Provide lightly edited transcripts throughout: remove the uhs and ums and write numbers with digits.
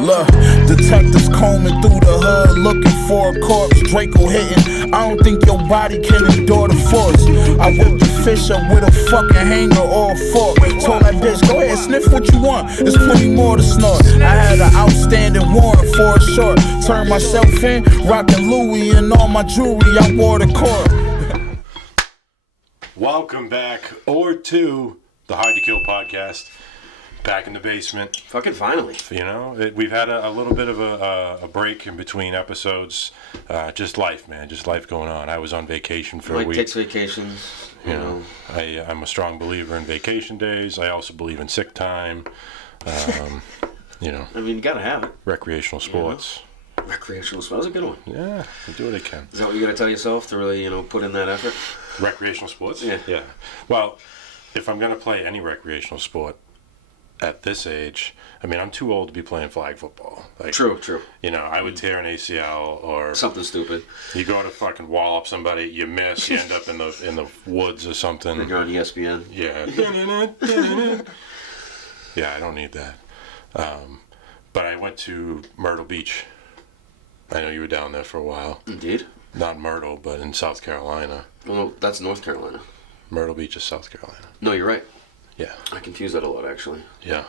Look, detectives combing through the hood looking for a corpse. Draco hitting, I don't think your body can endure the force. I whipped the fish up with a fucking hanger or a fork. Told that bitch, go ahead, sniff what you want, there's plenty more to snort. I had an outstanding warrant for a short. Turned myself in, rocking Louis and all my jewelry, I wore the court. Welcome back, or to the Hard to Kill podcast. Back in the basement. Fucking finally. You know, we've had a little bit of a break in between episodes. Just life, man. Just life going on. I was on vacation for a week. Takes vacations. You know. I'm a strong believer in vacation days. I also believe in sick time. You know. I mean, you gotta have it. Recreational sports. You know? Recreational sports. That's a good one. Yeah, I do what I can. Is that what you gotta tell yourself to really, put in that effort? Recreational sports? Yeah. Yeah. Well, if I'm going to play any recreational sport, at this age, I mean, I'm too old to be playing flag football. Like, True. You know, I would tear an ACL or something stupid. You go to fucking wall up somebody, you miss, you end up in the woods or something. And you're on ESPN. Yeah. Yeah, I don't need that. But I went to Myrtle Beach. I know you were down there for a while. Indeed. Not Myrtle, but in South Carolina. Well, that's North Carolina. Myrtle Beach is South Carolina. No, you're right. Yeah. I confuse that a lot, actually. Yeah.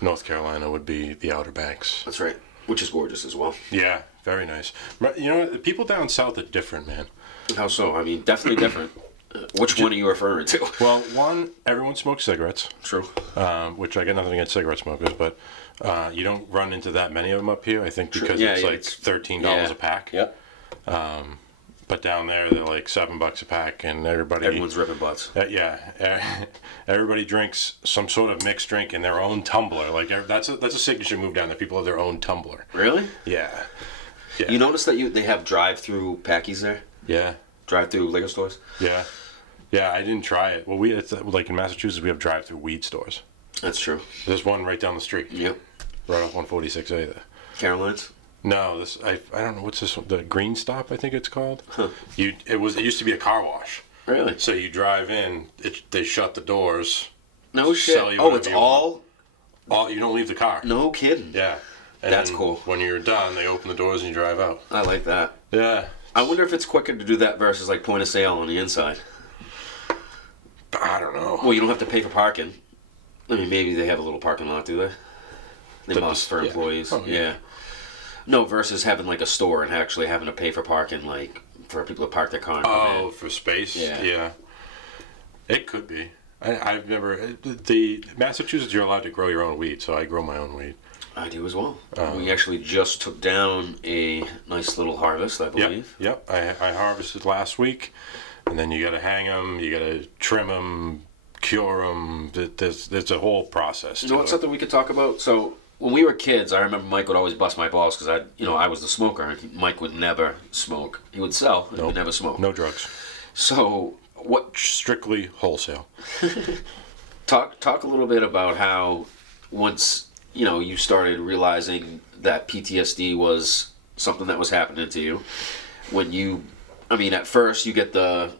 North Carolina would be the Outer Banks. That's right. Which is gorgeous as well. Yeah, very nice. You know, the people down south are different, man. How so? I mean, definitely different. Which one are you referring to? Well, one, everyone smokes cigarettes. True. Which I got nothing against cigarette smokers, but you don't run into that many of them up here, I think, because it's like $13 a pack. Yep. But down there, they're like $7 a pack, and everyone's ripping butts. Everybody drinks some sort of mixed drink in their own tumbler. Like that's a signature move down there. People have their own tumbler. Really? Yeah. You notice that they have drive-through packies there? Yeah. Drive-through liquor stores? Yeah. Yeah, I didn't try it. Well, it's like in Massachusetts, we have drive-through weed stores. That's true. There's one right down the street. Yep. Right off 146A there. Caroline's? No, I don't know what's this one, the Green Stop, I think it's called. Huh. It used to be a car wash. Really? So you drive in, they shut the doors. No shit. It's all you don't leave the car. No kidding. Yeah. And that's cool. When you're done, they open the doors and you drive out. I like that. Yeah. I wonder if it's quicker to do that versus like point of sale on the inside. I don't know. Well, you don't have to pay for parking. I mean, maybe they have a little parking lot, do they? They must for employees. Oh, yeah. No, versus having like a store and actually having to pay for parking, like for people to park their car and come in. For space? Yeah. It could be. I've never... The Massachusetts, you're allowed to grow your own weed, so I grow my own weed. I do as well. We actually just took down a nice little harvest, I believe. Yep. I harvested last week, and then you got to hang them, you got to trim them, cure them. There's a whole process. You know what's something we could talk about? So when we were kids, I remember Mike would always bust my balls because I was the smoker, and Mike would never smoke. He would sell, but he would never smoke. No drugs. So what? Strictly wholesale. Talk a little bit about how once you started realizing that PTSD was something that was happening to you. At first you get the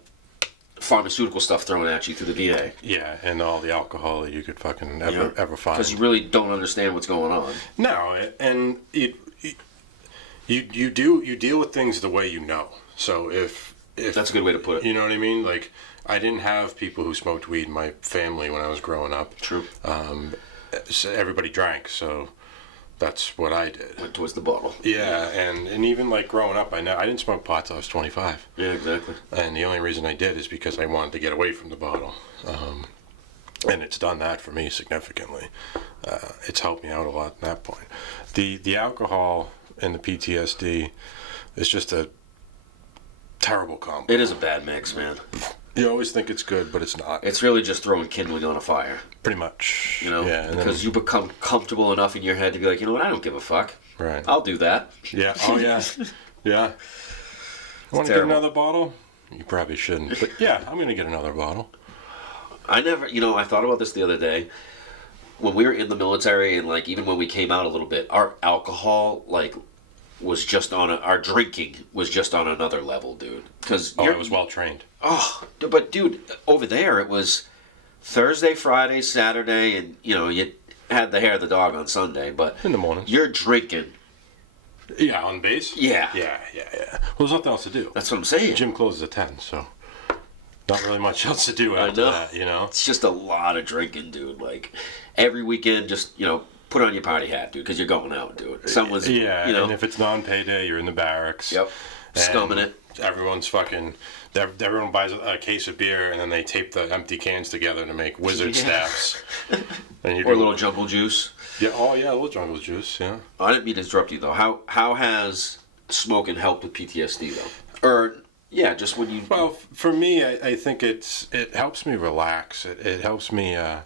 pharmaceutical stuff thrown at you through the VA. Yeah, and all the alcohol that you could fucking ever find. Because you really don't understand what's going on. No, and you deal with things the way you know. So if that's a good way to put it. You know what I mean? Like, I didn't have people who smoked weed in my family when I was growing up. True. So everybody drank, so that's what I did. Went towards the bottle. Yeah, and even like growing up, I didn't smoke pot till I was 25. Yeah, exactly. And the only reason I did is because I wanted to get away from the bottle. And it's done that for me significantly. It's helped me out a lot at that point. The alcohol and the PTSD is just a terrible combo. It is a bad mix, man. You always think it's good, but it's not. It's really just throwing kindling on a fire. Pretty much. Yeah, because you become comfortable enough in your head to be like, you know what, I don't give a fuck. Right. I'll do that. Yeah. Oh, yeah. Yeah. Want to get another bottle? You probably shouldn't. But yeah, I'm going to get another bottle. I thought about this the other day. When we were in the military and like even when we came out a little bit, our alcohol was just on our drinking was just on another level, dude. Because I was well trained. Oh, but dude, over there it was Thursday, Friday, Saturday, and you had the hair of the dog on Sunday. But in the morning, you're drinking. Yeah, on base. Yeah. Well, there's nothing else to do. That's what I'm saying. The gym closes at 10, so not really much else to do after that. It's just a lot of drinking, dude. Like every weekend, just put on your party hat, dude, because you're going out, dude. Someone's, and if it's non-payday, you're in the barracks. Yep. Scumming it. Everyone's fucking. Everyone buys a case of beer and then they tape the empty cans together to make wizard staffs. And or a little jungle juice. Yeah. Oh yeah, a little jungle juice. Yeah. I didn't mean to interrupt you though. How has smoking helped with PTSD though? Or yeah, just when you. Well, for me, I think it helps me relax. It helps me. It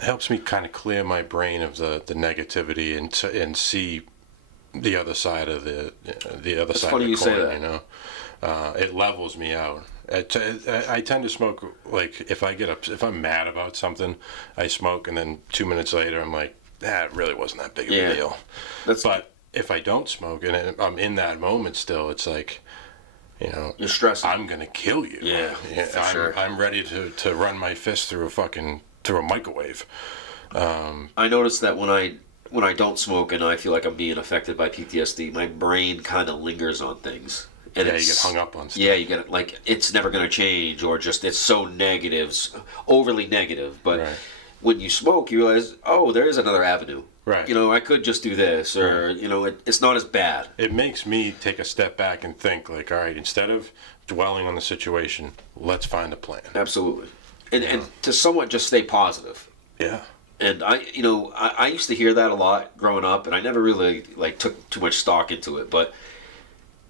helps me kind of clear my brain of the negativity and see the other side of the other side of the coin. It levels me out. I tend to smoke like if I'm mad about something, I smoke and then 2 minutes later I'm like, it really wasn't that big of a deal. But if I don't smoke and I'm in that moment still, it's like, you're stressing. I'm gonna kill you. Yeah, sure. I'm ready to run my fist through a microwave. I noticed that when I don't smoke and I feel like I'm being affected by PTSD, my brain kind of lingers on things. And you get hung up on stuff. Yeah, you get like it's never going to change, or just it's so negative, overly negative. But when you smoke, you realize, oh, there is another avenue. Right. I could just do this, or it's not as bad. It makes me take a step back and think, like, all right, instead of dwelling on the situation, let's find a plan. Absolutely, and to somewhat just stay positive. Yeah. And I used to hear that a lot growing up, and I never really took too much stock into it. But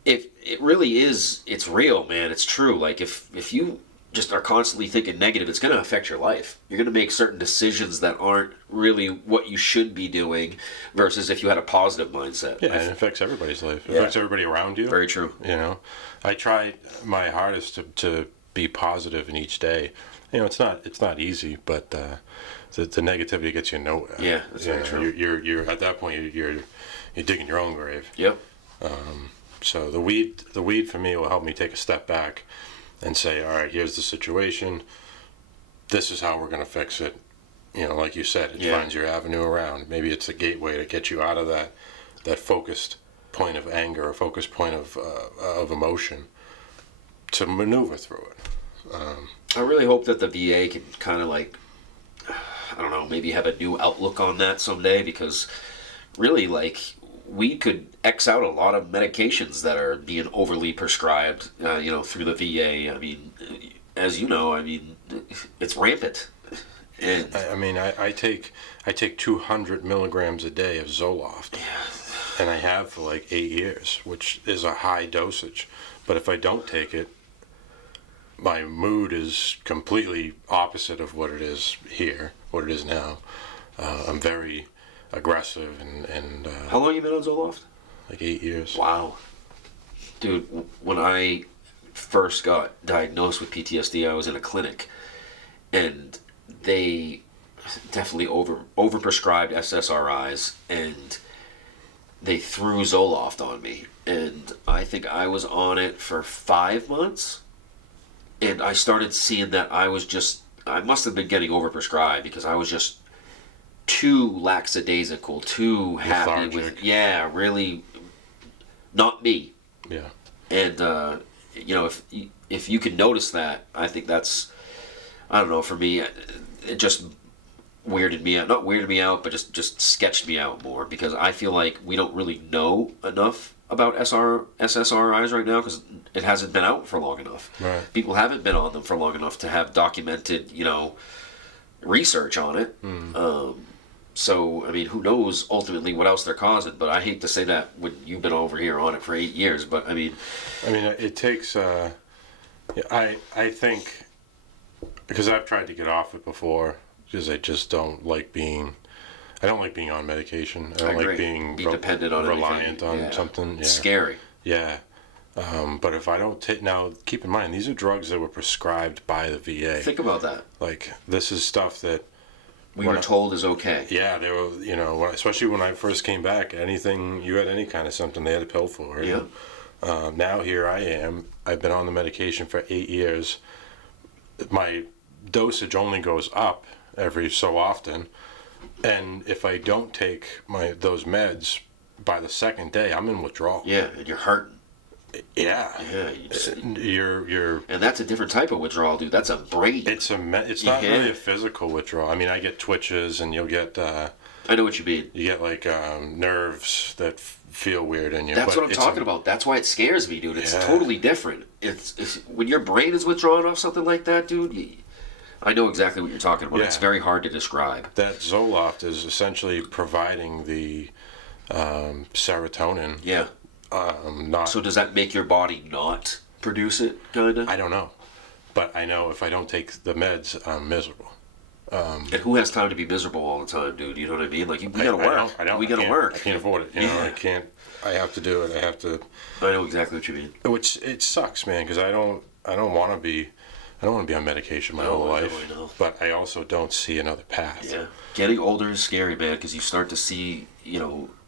it really is, it's real, man. It's true. Like if you just are constantly thinking negative, it's going to affect your life. You're going to make certain decisions that aren't really what you should be doing, versus if you had a positive mindset. Yeah, and it affects everybody's life. It affects everybody around you. Very true. I try my hardest to be positive in each day. It's not easy, but the negativity gets you nowhere. Yeah, that's very true. You're at that point you're digging your own grave. Yep. So the weed for me will help me take a step back and say, all right, here's the situation. This is how we're going to fix it. Like you said, it finds your avenue around. Maybe it's a gateway to get you out of that focused point of anger, or focused point of emotion, to maneuver through it. I really hope that the VA can kind of I don't know, maybe have a new outlook on that someday, because really we could X out a lot of medications that are being overly prescribed, through the VA. I mean, as you know, it's rampant. And I take 200 milligrams a day of Zoloft, and I have for like 8 years, which is a high dosage. But if I don't take it, my mood is completely opposite of what it is here, what it is now. I'm very aggressive and how long have you been on Zoloft? Like 8 years. Wow. Dude, when I first got diagnosed with PTSD, I was in a clinic, and they definitely overprescribed SSRIs, and they threw Zoloft on me, and I think I was on it for 5 months, and I started seeing that I must have been getting overprescribed, because I was just too lackadaisical, too happy with, really not me. Yeah. And if you can notice that, I think that's, I don't know, for me, it just weirded me out. Not weirded me out, but just sketched me out more, because I feel like we don't really know enough about SSRIs right now, because it hasn't been out for long enough. Right. People haven't been on them for long enough to have documented, research on it. So, who knows ultimately what else they're causing, but I hate to say that when you've been over here on it for 8 years, but it takes, I think, because I've tried to get off it before, because I just don't like being on medication. I don't like being dependent on reliant anything. on something. It's scary. Yeah. But if I don't take, now keep in mind, these are drugs that were prescribed by the VA. Think about that. Like, this is stuff that we were told is okay. Yeah, they were, especially when I first came back, anything, you had any kind of symptom, they had a pill for it. Yeah. Now here I am. I've been on the medication for 8 years. My dosage only goes up every so often. And if I don't take those meds by the second day, I'm in withdrawal. Yeah, and you're hurting. Yeah. Yeah. You're and that's a different type of withdrawal, dude. That's a brain. It's not really a physical withdrawal. I mean, I get twitches, and you'll get. I know what you mean. You get like nerves that feel weird in you. That's what I'm talking about. That's why it scares me, dude. It's totally different. It's when your brain is withdrawn off something like that, dude. I know exactly what you're talking about. Yeah. It's very hard to describe. That Zoloft is essentially providing the serotonin. Yeah. So does that make your body not produce it, kinda? I don't know, but I know if I don't take the meds, I'm miserable. And who has time to be miserable all the time, dude? You know what I mean? Like, we gotta work. We gotta work. I can't afford it. I can't. I have to do it. I have to. I know exactly what you mean. Which it sucks, man, because I don't want to be. I don't want to be on medication my whole life. I know. But I also don't see another path. Yeah. Getting older is scary, man, because you start to see,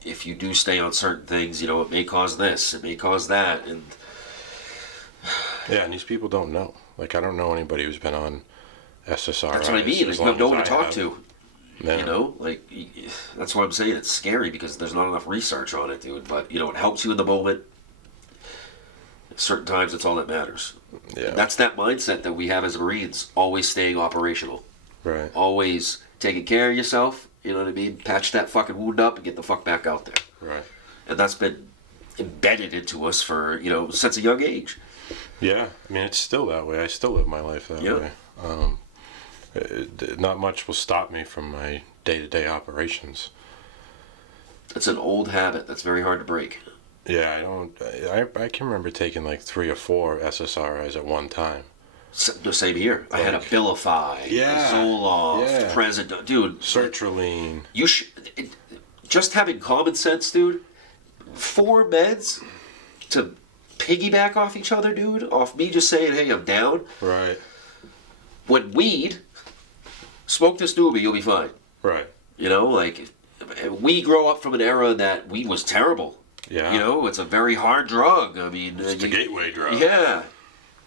if you do stay on certain things, it may cause this, it may cause that, and yeah, and these people don't know. Like, I don't know anybody who's been on SSRIs. That's what I mean. You have no one to talk to. Yeah. That's what I'm saying. It's scary because there's not enough research on it, dude. But it helps you in the moment. At certain times, it's all that matters. Yeah. And that's that mindset that we have as Marines. Always staying operational. Right. Always taking care of yourself. You know what I mean? Patch that fucking wound up and get the fuck back out there. Right. And that's been embedded into us for, since a young age. Yeah. I mean, it's still that way. I still live my life that way. Not much will stop me from my day-to-day operations. It's an old habit that's very hard to break. Yeah, I can remember taking like 3 or 4 SSRIs at one time. The same here. I had a Abilify, Zoloft, President, dude. Sertraline. Just having common sense, dude. 4 meds to piggyback off each other, dude. Off me just saying, hey, I'm down. Right. When weed, smoke this doobie, you'll be fine. Right. We grow up from an era that weed was terrible. Yeah. It's a very hard drug. I mean, it's the gateway drug. Yeah.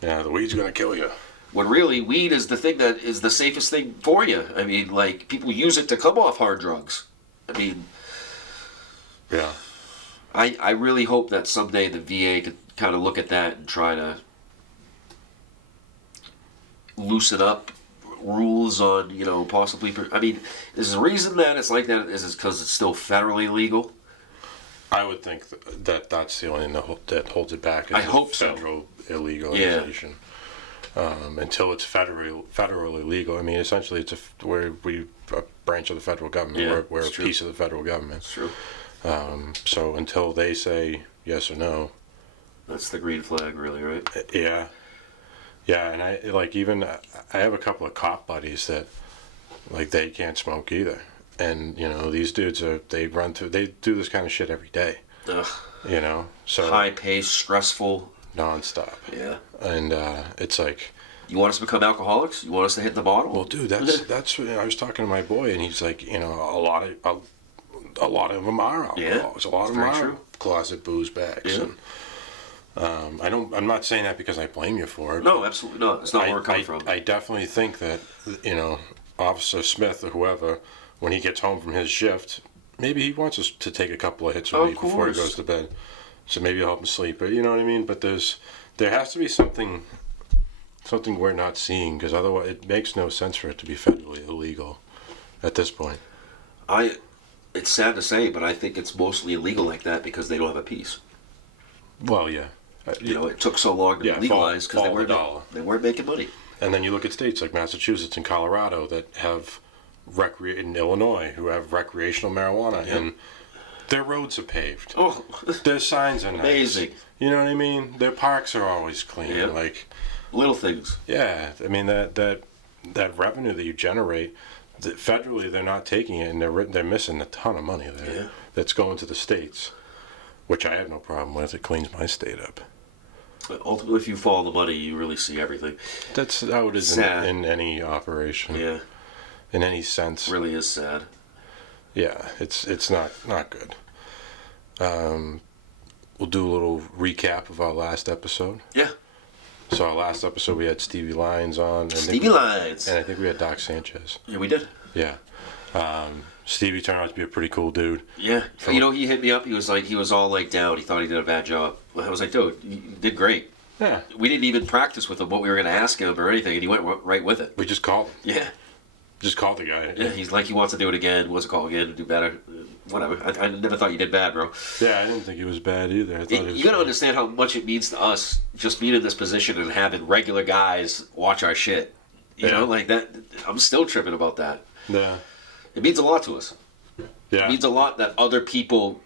Yeah, the weed's gonna kill you. When really, weed is the thing that is the safest thing for you. I mean, people use it to come off hard drugs. I mean, yeah. I really hope that someday the VA could kind of look at that and try to loosen up rules on, possibly. I mean, is the reason that it's like that is because it's still federally illegal? I would think that that's the only thing that holds it back. I hope federal illegalization. Until it's federally legal. I mean, essentially, it's we're a branch of the federal government. Yeah, we're a piece of the federal government. That's true. So until they say yes or no, that's the green flag, really, right? Yeah, and I have a couple of cop buddies that they can't smoke either. And these dudes they do this kind of shit every day. Ugh. So high paced, stressful, nonstop. Yeah. And it's like, you want us to become alcoholics? You want us to hit the bottle? Well, dude, that's I was talking to my boy, and he's like, a lot of them are alcoholics. A lot of them are closet booze bags. Yeah. And I'm not saying that because I blame you for it. No, absolutely not. It's not where it comes from. I definitely think that Officer Smith or whoever, when he gets home from his shift, maybe he wants us to take a couple of hits a week before he goes to bed. So maybe it'll help him sleep. But you know what I mean? But there has to be something we're not seeing, because otherwise it makes no sense for it to be federally illegal at this point. It's sad to say, but I think it's mostly illegal like that because they don't have a peace. Well, yeah. It took so long to legalize because they weren't making money. And then you look at states like Massachusetts and Colorado that have in Illinois who have recreational marijuana, and their roads are paved. Oh, their signs are nice. Amazing. You know what I mean? Their parks are always clean. Yep. Little things. Yeah, I mean that revenue that you generate, federally they're not taking it, and they're missing a ton of money there. Yeah. That's going to the states, which I have no problem with. It cleans my state up. But ultimately, if you follow the money, you really see everything. That's how it is in any operation. Yeah. in any sense. Really is sad. Yeah, it's not good. We'll do a little recap of our last episode. Yeah. So our last episode we had Stevie Lyons on. And Stevie Lyons. And I think we had Doc Sanchez. Yeah, we did. Yeah. Stevie turned out to be a pretty cool dude. Yeah. You know, he hit me up. He was all like down. He thought he did a bad job. I was like, dude, you did great. Yeah. We didn't even practice with him what we were going to ask him or anything, and he went right with it. We just called him. Yeah. Just called the guy. Yeah, he's like, he wants to do it again, wants to call again to do better. Whatever. I never thought you did bad, bro. Yeah, I didn't think he was bad either. I thought You got to understand how much it means to us just being in this position and having regular guys watch our shit. You know, like that. I'm still tripping about that. Yeah. It means a lot to us. Yeah. It means a lot that other people,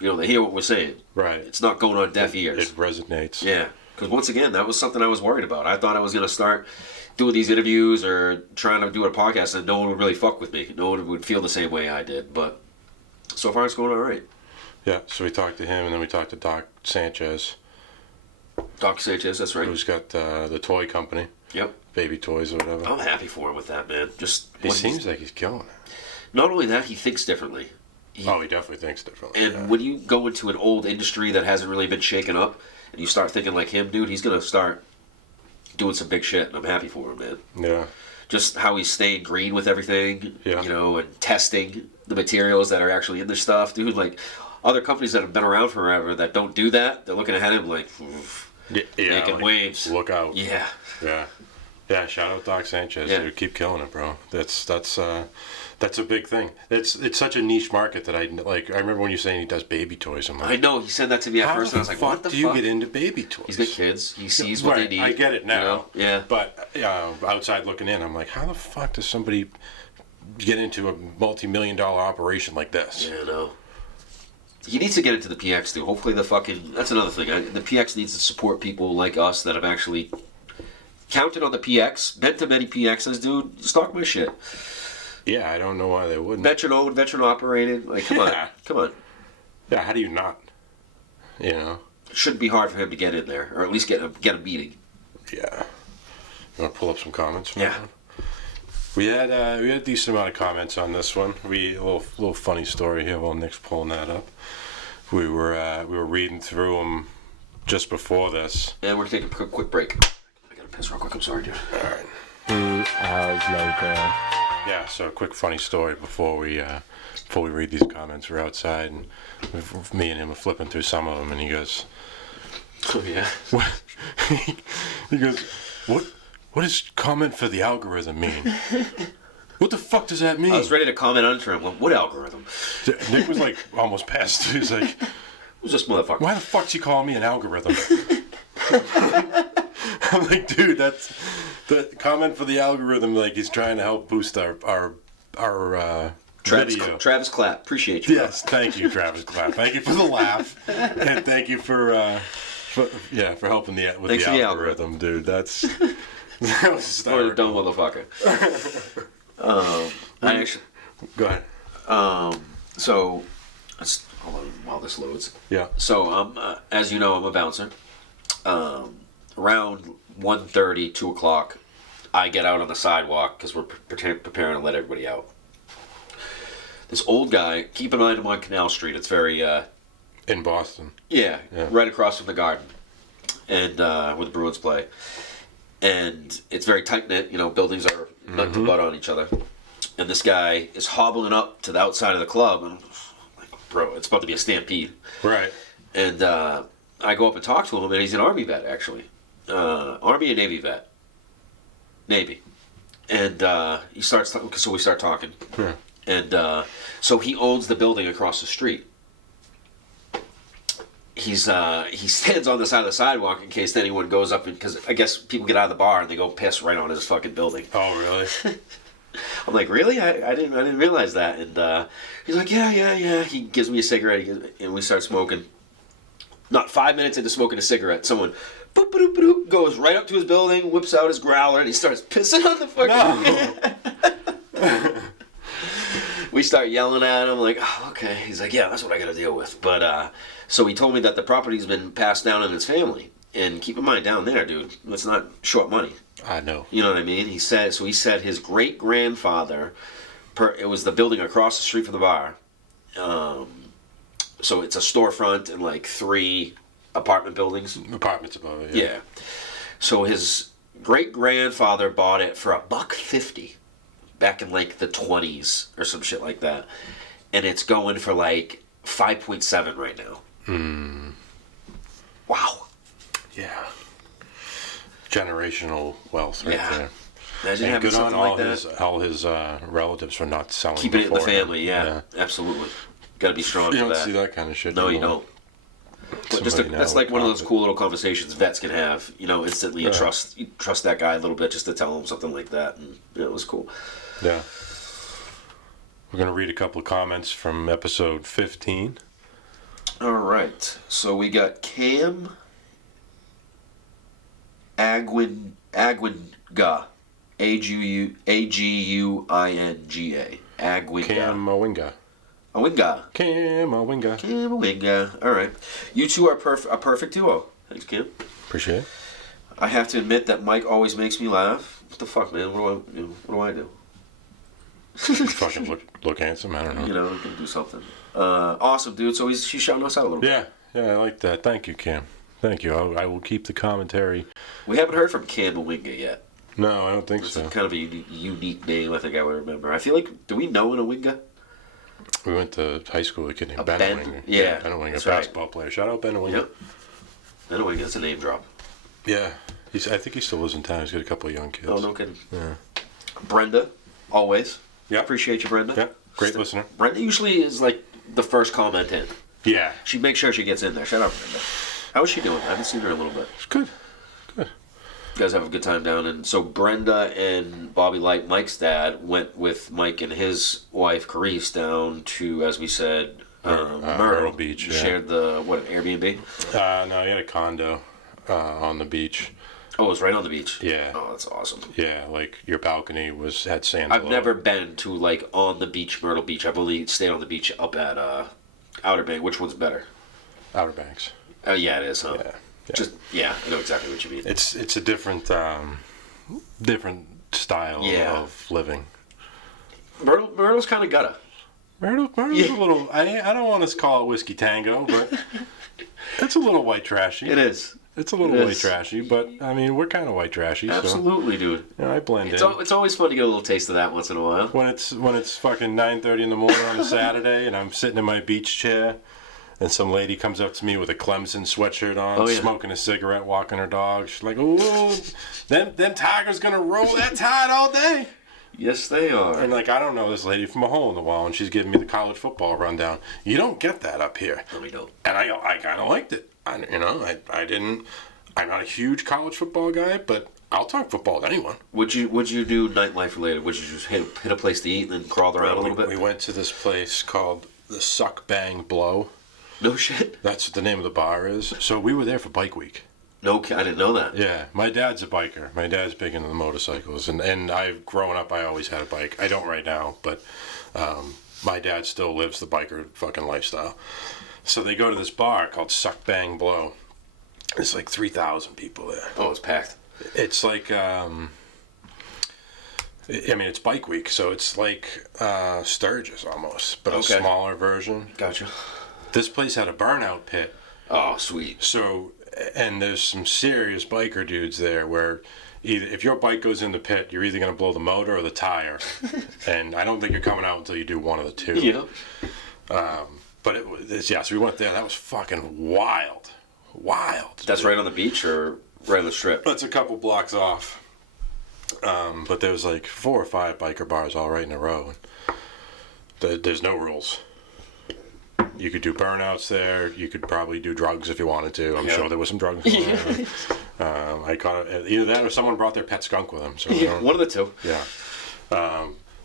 they hear what we're saying. Right. It's not going on deaf ears. It resonates. Yeah. Because once again, that was something I was worried about. I thought I was going to start doing these interviews or trying to do a podcast and no one would really fuck with me. No one would feel the same way I did. But so far it's going all right. Yeah, so we talked to him and then we talked to Doc Sanchez. Doc Sanchez, that's right. Who's got the toy company. Yep. Baby Toys or whatever. I'm happy for him with that, man. He seems like he's killing it. Not only that, he thinks differently. He definitely thinks differently. And when you go into an old industry that hasn't really been shaken up and you start thinking like him, dude, he's going to start doing some big shit, and I'm happy for him, man. Yeah. Just how he's staying green with everything, yeah. And testing the materials that are actually in their stuff, dude. Like, other companies that have been around forever that don't do that, they're looking at him like, making waves. Look out. Yeah. Yeah. Yeah, shout out Doc Sanchez. Yeah. Dude, keep killing it, bro. That's a big thing. It's such a niche market that I remember when you were saying he does baby toys. I'm like, I know, he said that to me at first, and I was like, what the fuck? Do you get into baby toys? He's got kids. He sees what they need. I get it now. Yeah. But outside looking in, I'm like, how the fuck does somebody get into a multi-million-dollar operation like this? Yeah, I know. He needs to get into the PX, too. Hopefully that's another thing. The PX needs to support people like us that have actually counted on the PX, been to many PXs, dude. Stock my shit. Yeah, I don't know why they wouldn't. Veteran owned, veteran operated. Like, come on. Yeah, how do you not? It shouldn't be hard for him to get in there, or at least get a meeting. Yeah. You want to pull up some comments from that one? We had a decent amount of comments on this one. A little funny story here while Nick's pulling that up. We were reading through them just before this. And we're gonna take a quick break. I gotta piss real quick. I'm sorry, dude. All right. 2 hours later. Yeah, so a quick funny story before we read these comments. We're outside, and me and him are flipping through some of them, and he goes, "Oh yeah." What? He goes, "What does comment for the algorithm mean?" What the fuck does that mean? I was ready to comment under him. What algorithm? Nick was like almost past. He's like, "Who's this motherfucker? Why the fuck's he calling me an algorithm?" I'm like, dude, that's the comment for the algorithm. Like, he's trying to help boost our video. Travis Clapp, appreciate you. Yes, thank you, Travis Clapp. Thank you for the laugh, and thank you for helping with the algorithm, dude. That was What a dumb motherfucker. I actually go ahead. So let's hold on while this loads. Yeah. So as you know, I'm a bouncer. Around 1:30, 2 o'clock, I get out on the sidewalk because we're preparing to let everybody out. This old guy, keep in mind I'm on Canal Street. It's very in Boston. Yeah, right across from the Garden, and where the Bruins play. And it's very tight knit. Buildings are nut to butt on each other. And this guy is hobbling up to the outside of the club, and I'm like, bro, it's about to be a stampede. Right. And I go up and talk to him, and he's an Army vet, actually. Army and Navy vet. Navy. And he starts, so we start talking. Yeah. And so he owns the building across the street. He stands on the side of the sidewalk in case anyone goes up, because I guess people get out of the bar and they go piss right on his fucking building. Oh, really? I'm like, really? I didn't realize that. And he's like, yeah. He gives me a cigarette, and we start smoking. Not 5 minutes into smoking a cigarette, someone boop, boop, boop, boop, goes right up to his building, whips out his growler, and he starts pissing on the fucking... No. We start yelling at him, like, oh, okay. He's like, yeah, that's what I got to deal with. But so he told me that the property's been passed down in his family. And keep in mind, down there, dude, let's not short money. I know. You know what I mean? He said his great grandfather. It was the building across the street from the bar. So it's a storefront and like 3 apartment buildings. Apartments above it. Yeah. So his great grandfather bought it for $1.50 back in like the 20s or some shit like that, and it's going for like 5.7 right now. Wow. Yeah. Generational wealth right there. Imagine And having good on something like that. all his relatives for not selling. Keeping it in the before him. family, yeah. Absolutely. Got to be strong You for don't that. see that kind of shit. No, you anymore. don't. But that's like one of those cool little conversations vets can have. You know, instantly you trust that guy a little bit just to tell him something like that, and it was cool. Yeah. We're gonna read a couple of comments from episode 15. All right, so we got Cam Aguinga, Aguinga, Aguinga. Cam Mawinga. Awinga. Cam Mawinga. Cam Awinga. All right, you two are a perfect duo. Thanks, Cam. Appreciate it. I have to admit that Mike always makes me laugh. What the fuck, man? What do I do? Fucking look handsome. I don't know. You know, we can do something. Awesome, dude. So she's shouting us out a little bit. Yeah, I like that. Thank you, Cam. Thank you. I will keep the commentary. We haven't heard from Cam Awinga yet. No, I don't think It's so. kind of a unique name. I think I would remember. I feel like, do we know an Awinga? We went to high school with a kid named Ben Ben? Winger. Yeah, Ben Winger, that's right. basketball player. Shout out Ben Winger. Yep. Ben Awinga. That's a name drop. Yeah, I think he still lives in town. He's got a couple of young kids. Oh, no kidding. Yeah. Brenda, always. Yeah. Appreciate you, Brenda. Yeah, great listener. Brenda usually is like the first comment in. Yeah. She makes sure she gets in there. Shout out, Brenda. How is she doing? I haven't seen her in a little bit. It's good. You guys have a good time down. And so Brenda and Bobby Light, Mike's dad, went with Mike and his wife, Carice, down to, as we said, Myrtle Beach. Yeah. Shared the, an Airbnb? No, he had a condo on the beach. Oh, it was right on the beach? Yeah. Oh, that's awesome. Yeah, like your balcony had sand. I've below. never been to, like, on the beach, Myrtle Beach. I've only stayed on the beach up at Outer Banks. Which one's better? Outer Banks. Oh, yeah, it is, huh? Yeah. I know exactly what you mean. It's a different style of living. Myrtle's kind of gutta. Myrtle's a little. I don't want to call it whiskey tango, but it's a little white trashy. It is. It's a little white trashy, but I mean we're kind of white trashy. Absolutely, so, dude. Yeah, I blend in. It's always fun to get a little taste of that once in a while. When it's fucking 9:30 in the morning on a Saturday, and I'm sitting in my beach chair, and some lady comes up to me with a Clemson sweatshirt on, smoking a cigarette, walking her dog. She's like, "Ooh, them Tigers gonna roll that Tide all day." Yes, they are. And like, I don't know this lady from a hole in the wall, and she's giving me the college football rundown. You don't get that up here. No, we don't. And I kind of liked it. I didn't. I'm not a huge college football guy, but I'll talk football to anyone. Would you do nightlife related? Would you just hit a place to eat and then crawl around a little bit? We went to this place called the Suck Bang Blow. No shit. That's what the name of the bar is. So we were there for Bike Week. No, I didn't know that. Yeah, my dad's a biker. My dad's big into the motorcycles, and growing up, I always had a bike. I don't right now, but my dad still lives the biker fucking lifestyle. So they go to this bar called Suck Bang Blow. There's like 3,000 people there. Oh, it's packed. It's like, it's Bike Week, so it's like Sturgis almost, but a smaller version. Gotcha. This place had a burnout pit. Oh, sweet. So, and there's some serious biker dudes there where if your bike goes in the pit, you're either going to blow the motor or the tire. And I don't think you're coming out until you do one of the two. Yeah. But so we went there. That was fucking wild. Wild. That's right on the beach or right on the strip? That's a couple blocks off. But there was like 4 or 5 biker bars all right in a row. There's no rules. You could do burnouts there. You could probably do drugs if you wanted to. I'm sure there was some drugs going on. I caught either that or someone brought their pet skunk with them. So one of the two. Yeah.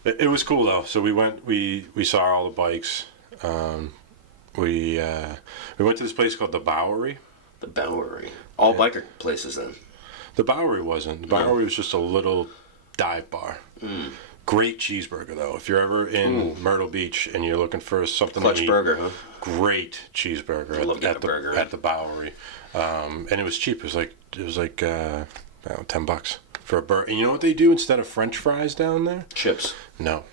It was cool though. So we went. We saw all the bikes. We went to this place called the Bowery. The Bowery. All biker places then. The Bowery wasn't. The Bowery was just a little dive bar. Great cheeseburger though. If you're ever in Myrtle Beach and you're looking for something Clutch to eat, burger, huh? Great cheeseburger at the Bowery, and it was cheap. It was like $10. for a burger. And you know what they do instead of French fries down there? Chips. No.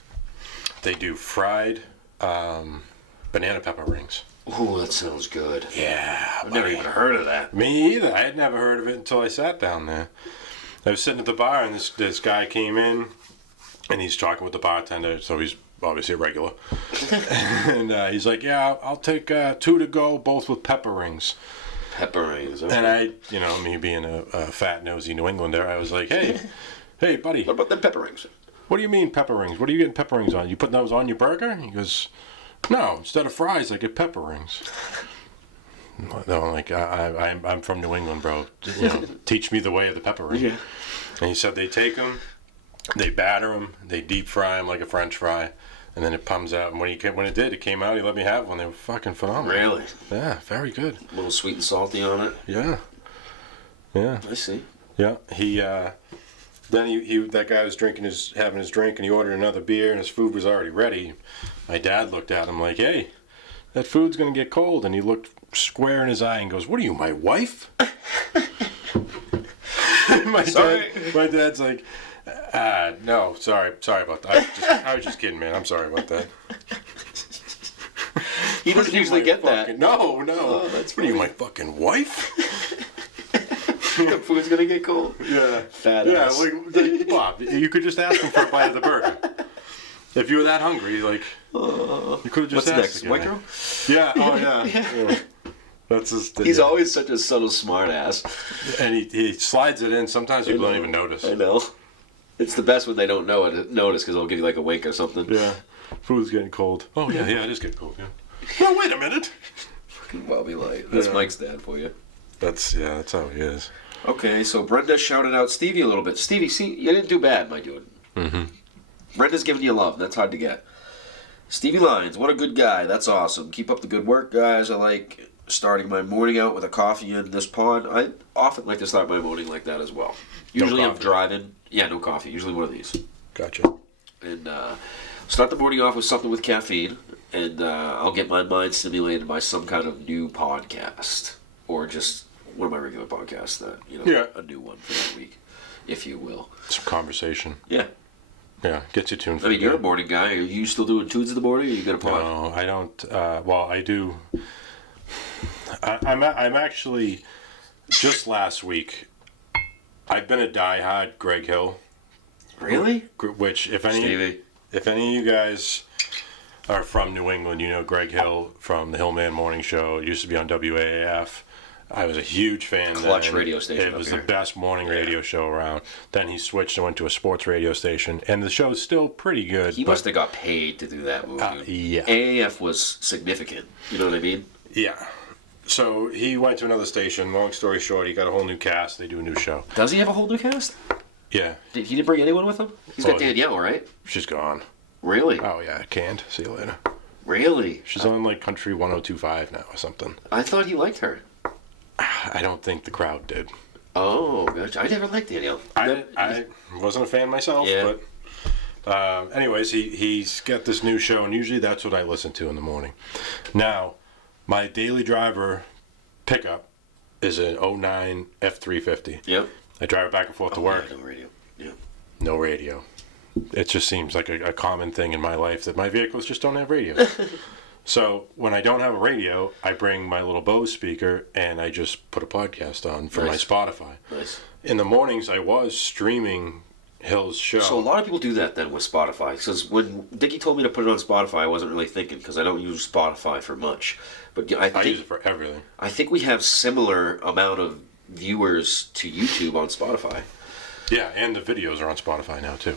They do fried banana pepper rings. Ooh, that sounds good. Yeah. I've never even heard of that. Me either. I had never heard of it until I sat down there. I was sitting at the bar, and this guy came in, and he's talking with the bartender, so he's obviously a regular. And he's like, yeah, I'll take 2 to go, both with pepper rings. Pepper rings. Okay. And I, me being a fat, nosy New Englander, I was like, hey, buddy. What about them pepper rings? What do you mean pepper rings? What are you getting pepper rings on? You putting those on your burger? He goes, no, instead of fries, I get pepper rings. No, I'm like, I'm from New England, bro. Teach me the way of the pepper ring. Yeah. And he said they take them, they batter them, they deep fry them like a French fry, and then it comes out. And when it came out, he let me have one. They were fucking phenomenal. Really? Yeah, very good. A little sweet and salty on it. Yeah. Yeah. I see. Yeah. Then that guy was having his drink, and he ordered another beer, and his food was already ready. My dad looked at him like, hey, that food's gonna get cold, and he looked square in his eye and goes, what are you, my wife? my dad's like, no, sorry about that. I was just kidding, man. I'm sorry about that. He doesn't usually get that. No. Oh, that's what are you, my fucking wife? The food's gonna get cold. Yeah. Fat Yeah, ass. like, Bob, you could just ask him for a bite of the burger. If you were that hungry, like, you could have just What's next? asked. White girl? Yeah, oh yeah. That's just. He's always such a subtle smart ass. And he slides it in. Sometimes people don't even notice. I know. It's the best when they don't notice because they'll give you like a wink or something. Yeah. Food's getting cold. Oh yeah, it is getting cold. Yeah. No, wait a minute. Bobby Light. That's Mike's dad for you. That's how he is. Okay, so Brenda shouted out Stevie a little bit. Stevie, see, you didn't do bad, my dude. Mm-hmm. Brenda's giving you love. That's hard to get. Stevie Lyons, what a good guy. That's awesome. Keep up the good work, guys. I like starting my morning out with a coffee in this pond. I often like to start my morning like that as well. Usually I'm driving. Yeah, no coffee. Usually one of these. Gotcha. And start the morning off with something with caffeine, and I'll get my mind stimulated by some kind of new podcast or just one of my regular podcasts that, a new one for that week, if you will. Some conversation. Yeah. Yeah, gets you tuned for I mean, you're a morning guy. Are you still doing tunes in the morning, or you got a pod? No, I don't. Well, I do. I'm actually, just last week, I've been a diehard Greg Hill. Really? Which, if any of you guys are from New England, you know Greg Hill from the Hillman Morning Show. It used to be on WAAF. I was a huge fan. Clutch radio station. It was the best morning radio show around. Then he switched and went to a sports radio station, and the show's still pretty good. He must have got paid to do that movie. Yeah. AAF was significant. You know what I mean? Yeah. So he went to another station. Long story short, he got a whole new cast. They do a new show. Does he have a whole new cast? Yeah. He didn't bring anyone with him? He's got Danielle, right? She's gone. Really? Oh, yeah. Canned. See you later. Really? She's on like Country 102.5 now or something. I thought he liked her. I don't think the crowd did. Oh, gotcha. I never liked Danielle. I wasn't a fan myself, but anyways, he's got this new show, and usually that's what I listen to in the morning. Now, my daily driver pickup is an 09 F350. Yep. I drive it back and forth to work. Yeah, no radio. Yeah. No radio. It just seems like a common thing in my life that my vehicles just don't have radio. So when I don't have a radio, I bring my little Bose speaker and I just put a podcast on for my Spotify. Nice. In the mornings, I was streaming Hill's show. So a lot of people do that then with Spotify. Because when Dickie told me to put it on Spotify, I wasn't really thinking because I don't use Spotify for much. But I use it for everything. I think we have similar amount of viewers to YouTube on Spotify. Yeah, and the videos are on Spotify now too.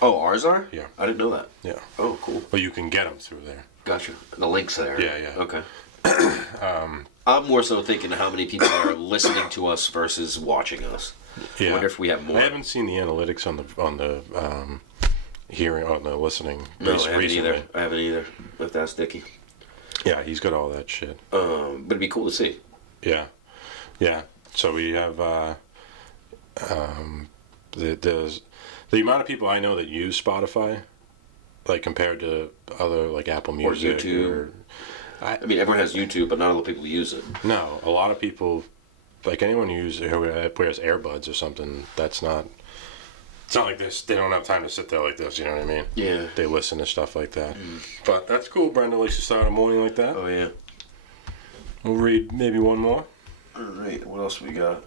Oh, ours are? Yeah. I didn't know that. Yeah. Oh, cool. Well, you can get them through there. Gotcha. The link's there. Yeah. Okay. I'm more so thinking how many people are listening to us versus watching us. Yeah. I wonder if we have more. I haven't seen the analytics on the hearing on the listening. No, I haven't recently. either. I haven't either. But that's Dickie. Yeah, he's got all that shit. But it'd be cool to see. Yeah. So we have the amount of people I know that use Spotify, like compared to other like Apple Music or YouTube. I mean, everyone has YouTube, but not a lot of people use it. No, a lot of people, like anyone who wears earbuds or something, that's not It's not like this. They don't have time to sit there like this. You know what I mean? Yeah. They listen to stuff like that. But that's cool. Brenda likes to start a morning like that. Oh yeah. We'll read maybe one more. All right. What else we got?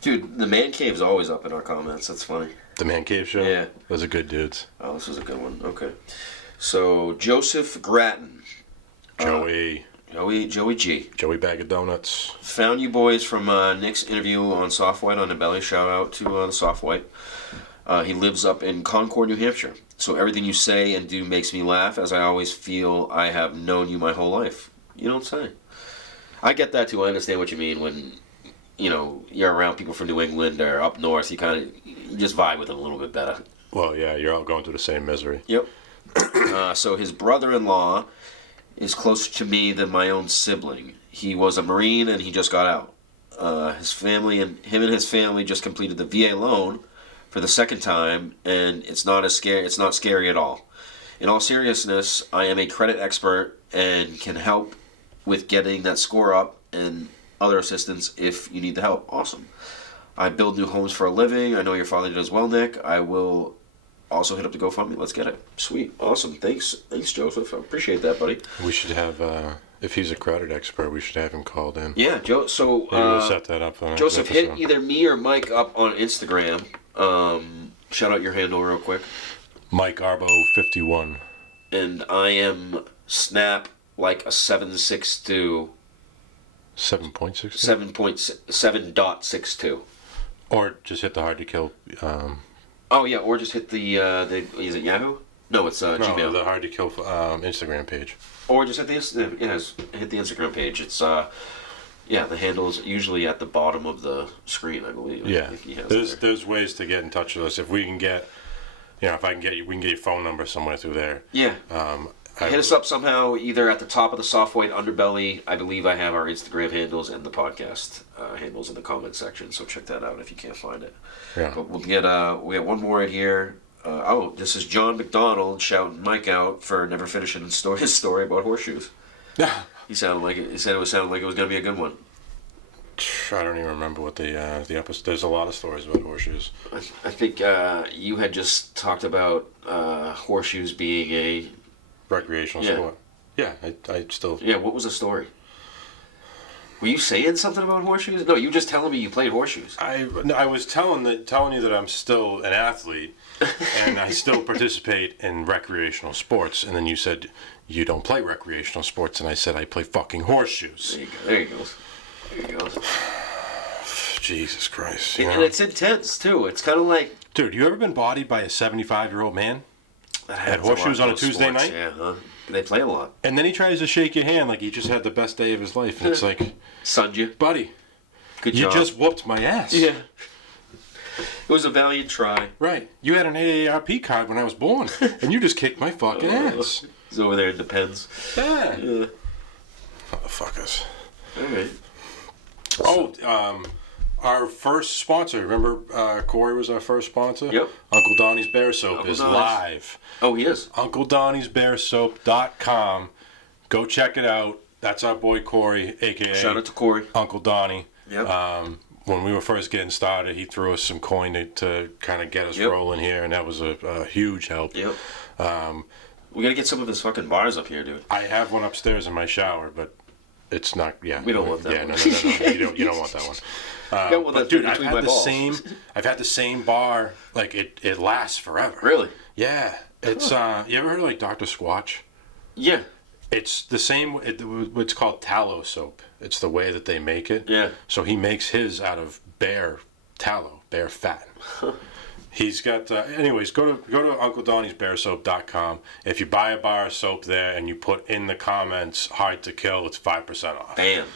Dude, the Man Cave's always up in our comments. That's funny. The Man Cave Show? Yeah. Those are good dudes. Oh, this is a good one. Okay. So, Joseph Grattan. Joey. Joey G. Joey Bag of Donuts. Found you boys from Nick's interview on Soft White on the Belly. Shout out to the Soft White. He lives up in Concord, New Hampshire. So everything you say and do makes me laugh, as I always feel I have known you my whole life. You don't say. I get that too. I understand what you mean when, you're around people from New England or up north. You just vibe with them a little bit better. Well, yeah, you're all going through the same misery. Yep. So his brother-in-law is closer to me than my own sibling. He was a Marine and he just got out. His family and his family just completed the VA loan for the second time, and it's not scary at all. In all seriousness, I am a credit expert and can help with getting that score up and other assistance if you need the help. Awesome. I build new homes for a living. I know your father did as well, Nick. I will also hit up the GoFundMe. Let's get it. Sweet. Awesome. Thanks, Joseph. I appreciate that, buddy. We should have, if he's a credit expert, we should have him called in. Yeah, Joe. So maybe we'll set that up. Joseph, hit either me or Mike up on Instagram. Shout out your handle real quick. Mike Arbo 51. And I am Snap like a 7.62. 7.62? 7.62. Or just hit the hard to kill. Oh yeah, or just hit the is it Yahoo? No, it's Gmail. No, the hard to kill Instagram page. Or just hit the Instagram page. It's the handle's usually at the bottom of the screen, I believe. Yeah, there's ways to get in touch with us. If we can get, if I can get you, we can get your phone number somewhere through there. Yeah. Hit us up somehow, either at the top of the Soft White Underbelly. I believe I have our Instagram handles and the podcast handles in the comment section, so check that out if you can't find it. Yeah. But we got one more right here. This is John McDonald shouting Mike out for never finishing his story about horseshoes. Yeah. He said it sounded like it was going to be a good one. I don't even remember what the episode. There's a lot of stories about horseshoes. I think you had just talked about horseshoes being a recreational sport. Yeah, I still. Yeah, what was the story? Were you saying something about horseshoes? No, you were just telling me you played horseshoes. I was telling you that I'm still an athlete and I still participate in recreational sports. And then you said you don't play recreational sports, and I said I play fucking horseshoes. There you go. Jesus Christ! And it's intense too. It's kind of like. Dude, you ever been bodied by a 75-year-old man? Had horseshoes on a Tuesday night? Yeah, huh? They play a lot. And then he tries to shake your hand like he just had the best day of his life. And it's like... Sunned you? Buddy, good job. You just whooped my ass. Yeah. It was a valiant try. Right. You had an AARP card when I was born. And you just kicked my fucking ass. He's over there in the pens. Yeah. Motherfuckers. All right. Our first sponsor, remember Corey was our first sponsor? Yep. Uncle Donnie's Bear Soap is live. Oh, he is? UncleDonniesBearSoap.com. Go check it out. That's our boy Corey, a.k.a. Shout out to Corey. Uncle Donnie. Yep. When we were first getting started, he threw us some coin to kind of get us rolling here, and that was a huge help. Yep. We got to get some of his fucking bars up here, dude. I have one upstairs in my shower, but it's not. Yeah, we don't want that. Yeah, one. No. You don't want that one. But dude, I've had the same bar. Like it lasts forever. Really? Yeah. It's you ever heard of like Dr. Squatch? Yeah. It's the same. It's called tallow soap. It's the way that they make it. Yeah. So he makes his out of bear tallow, bear fat. He's got. Anyways, go to UncleDonniesBearSoap.com. If you buy a bar of soap there and you put in the comments "hard to kill," it's 5% off. Bam.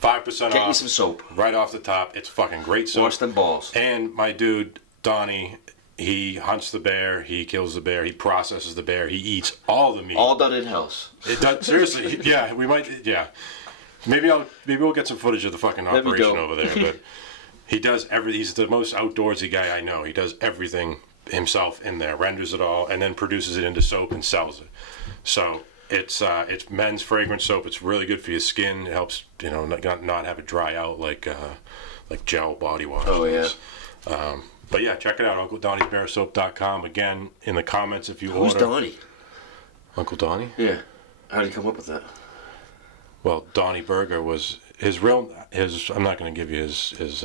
5% off. Get you some soap. Right off the top. It's fucking great soap. Wash them balls. And my dude, Donnie, he hunts the bear, he kills the bear, he processes the bear, he eats all the meat. All done in-house. It does, seriously, yeah, we might, yeah. Maybe we'll get some footage of the fucking operation over there, but he does he's the most outdoorsy guy I know. He does everything himself in there, renders it all, and then produces it into soap and sells it. So... It's men's fragrance soap. It's really good for your skin. It helps not have it dry out like gel body wash. Oh yeah. But yeah, check it out, UncleDonnie'sBearSoap.com. Again, in the comments if you Who's order. Donnie? Uncle Donnie? Yeah. How did you come up with that? Well, Donnie Berger was his real. I'm not going to give you his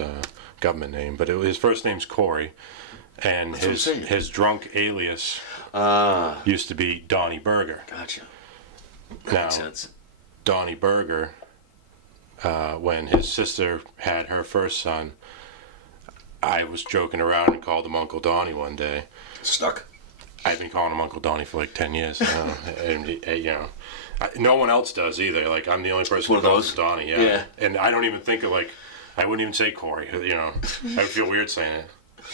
government name, but his first name's Corey, and That's what I'm saying. his drunk alias used to be Donnie Berger. Gotcha. Now, Makes sense. Donnie Berger, when his sister had her first son, I was joking around and called him Uncle Donnie one day. Stuck. I've been calling him Uncle Donnie for like 10 years now. And, you know, no one else does either. Like, I'm the only person who calls him Donnie. Yeah. And I don't even think of, like, I wouldn't even say Corey. You know, I would feel weird saying it.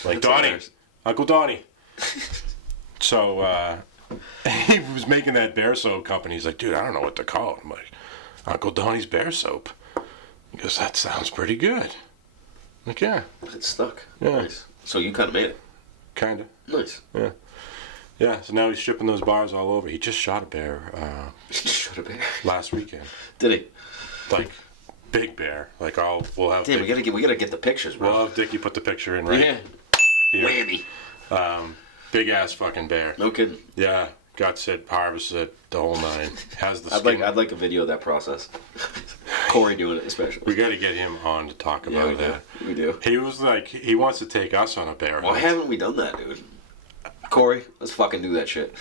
Like, That's Donnie, hilarious. Uncle Donnie. So, he was making that bear soap company. He's like, dude, I don't know what to call it. I'm like, Uncle Donnie's Bear Soap. He goes, that sounds pretty good. I'm like, yeah. It's stuck. Yeah. Nice. So you kind of made it. Kind of. Nice. Yeah. Yeah, so now he's shipping those bars all over. He just shot a bear Shut a bear. last weekend. Did he? Like, big bear. Like, we'll have Damn, we gotta get the pictures, bro. we'll have Dickie put the picture in right Yeah. here. Whammy. Big ass fucking bear. No kidding. Yeah, guts it, harvested it, the whole nine. Has the I'd skin. like a video of that process. Corey doing it especially. We got to get him on to talk Yeah, about we do. that. We do. He was like, he wants to take us on a bear Why hunt. haven't we done that, dude? Corey, let's fucking do that shit.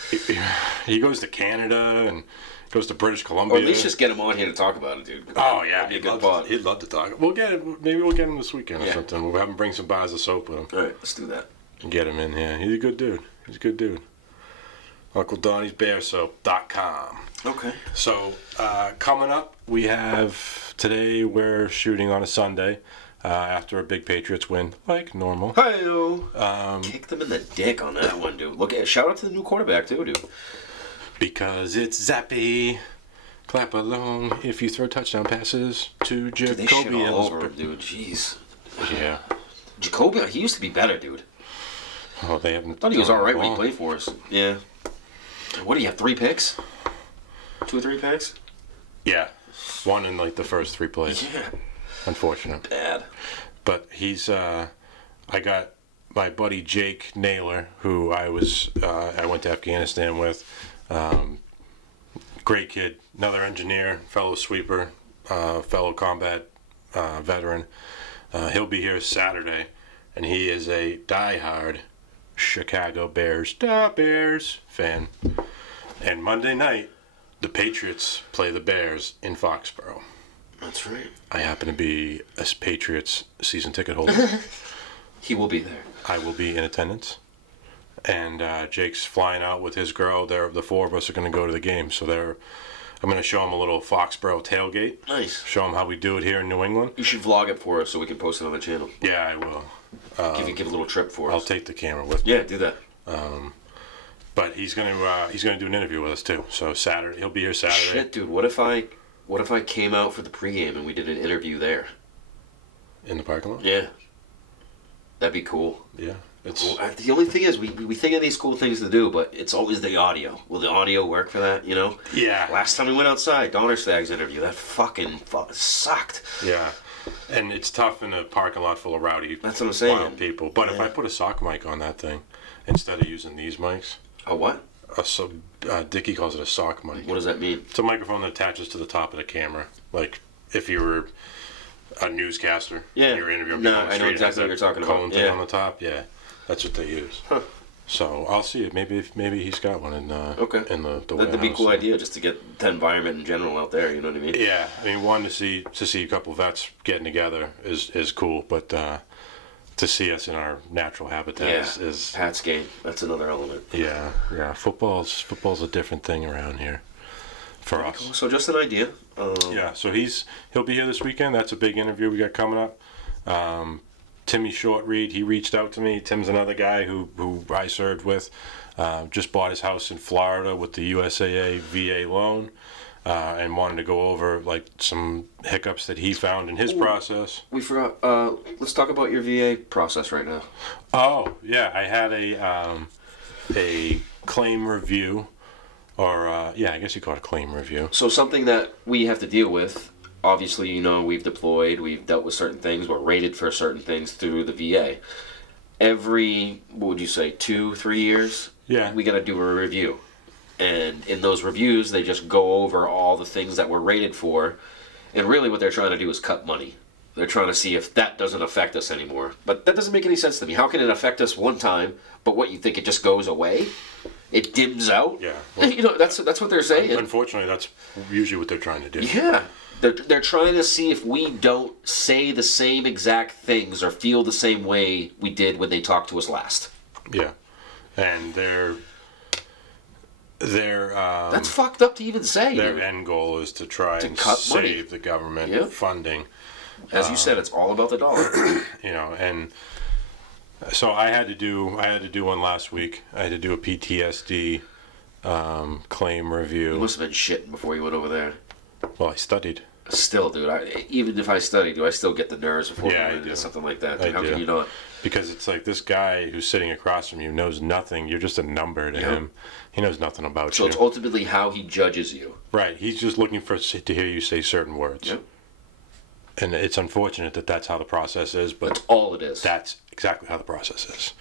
He goes to Canada and goes to British Columbia. Or at least just get him on here to talk about it, dude. Oh yeah, That'd be a good pod. he'd love to talk. We'll get him. Maybe we'll get him this weekend or Yeah. something. We'll have him bring some bars of soap with him All right, let's do that. and get him in here. He's a good dude. He's a good dude. UncleDonnie'sBearSoap.com. Okay. So coming up, we have today. We're shooting on a Sunday after a big Patriots win, like normal. Hi-yo. Kick them in the dick on that one, dude. Look at shout out to the new quarterback too, dude. Because it's Zappy. Clap along if you throw touchdown passes to Dude, they shit Jacoby all over him, Ellsbury. dude. Jeez. Yeah. Jacoby, he used to be better, dude. Oh, they haven't. I thought he was done all right the when he ball. played for us. Yeah. What do you have? 3 picks? 2 or 3 picks? Yeah, one in like the first 3 plays. Yeah. Unfortunate. Bad. But he's. I got my buddy Jake Naylor, who I went to Afghanistan with. Great kid, another engineer, fellow sweeper, fellow combat veteran. He'll be here Saturday, and he is a diehard Chicago Bears fan. And Monday night, the Patriots play the Bears in Foxborough. That's right. I happen to be a Patriots season ticket holder. He will be there. I will be in attendance. And Jake's flying out with his girl. The 4 of us are going to go to the game. So I'm going to show him a little Foxborough tailgate. Nice. Show him how we do it here in New England. You should vlog it for us so we can post it on the channel. Yeah, I will. Give a little trip for I'll us. take the camera with me. Yeah, do that. But he's going to do an interview with us too. So Saturday, he'll be here Saturday. Shit, dude. What if I came out for the pregame and we did an interview there? In the parking lot. Yeah. That'd be cool. Yeah, it's Well, the only thing is, we think of these cool things to do, but it's always the audio. Will the audio work for that, you know? yeah, Last time we went outside, Donnerstag's interview, that fucking sucked. yeah. And it's tough in a parking lot full of rowdy, That's what I'm saying. wild people. But if Yeah. I put a sock mic on that thing instead of using these mics, A what? Dickie calls it a sock mic. What does that mean? It's a microphone that attaches to the top of the camera. Like if you were a newscaster, Yeah. and you're interviewing No, people on the I know street, it has exactly what that you're talking about. cone thing Yeah. on the top. Yeah, that's what they use. Huh. So I'll see it. Maybe he's got one in Okay. in the That'd be a cool warehouse. idea, just to get the environment in general out there, you know what I mean? Yeah, I mean, one to see a couple vets getting together is cool, but to see us in our natural habitat is Pat's game. That's another element. yeah. Football's a different thing around here for us. So just an idea. Yeah, so he'll be here this weekend. That's a big interview we got coming up. Timmy Shortreed, he reached out to me. Tim's another guy who I served with. Just bought his house in Florida with the USAA VA loan, and wanted to go over like some hiccups that he found in his process. We forgot. Let's talk about your VA process right now. Oh yeah, I had a claim review, or I guess you call it a claim review. So something that we have to deal with. Obviously, you know, we've deployed, we've dealt with certain things, we're rated for certain things through the VA. every, what would you say, 2-3 years? Yeah. We got to do a review. And in those reviews, they just go over all the things that we're rated for. And really what they're trying to do is cut money. They're trying to see if that doesn't affect us anymore. But that doesn't make any sense to me. How can it affect us one time, but what, you think it just goes away? It dims out? Yeah. Well, you know, that's what they're saying. Unfortunately, that's usually what they're trying to do. Yeah. They're trying to see if we don't say the same exact things or feel the same way we did when they talked to us last. Yeah. And they're that's fucked up to even say. Their end goal is to try and cut save money. the government Yep. funding. As you said, it's all about the dollar. You know, and so I had to do one last week. I had to do a PTSD claim review. You must have been shitting before you went over there. Well, I studied. Still, dude, even if I study, do I still get the nerves before Yeah, I I went into do. something like that? I How do. can you not? Because it's like this guy who's sitting across from you knows nothing. You're just a number to Yep. him. He knows nothing about So you. it's ultimately how he judges you. Right. He's just looking to hear you say certain words. Yep. And it's unfortunate that that's how the process is, but That's all it is. that's exactly how the process is.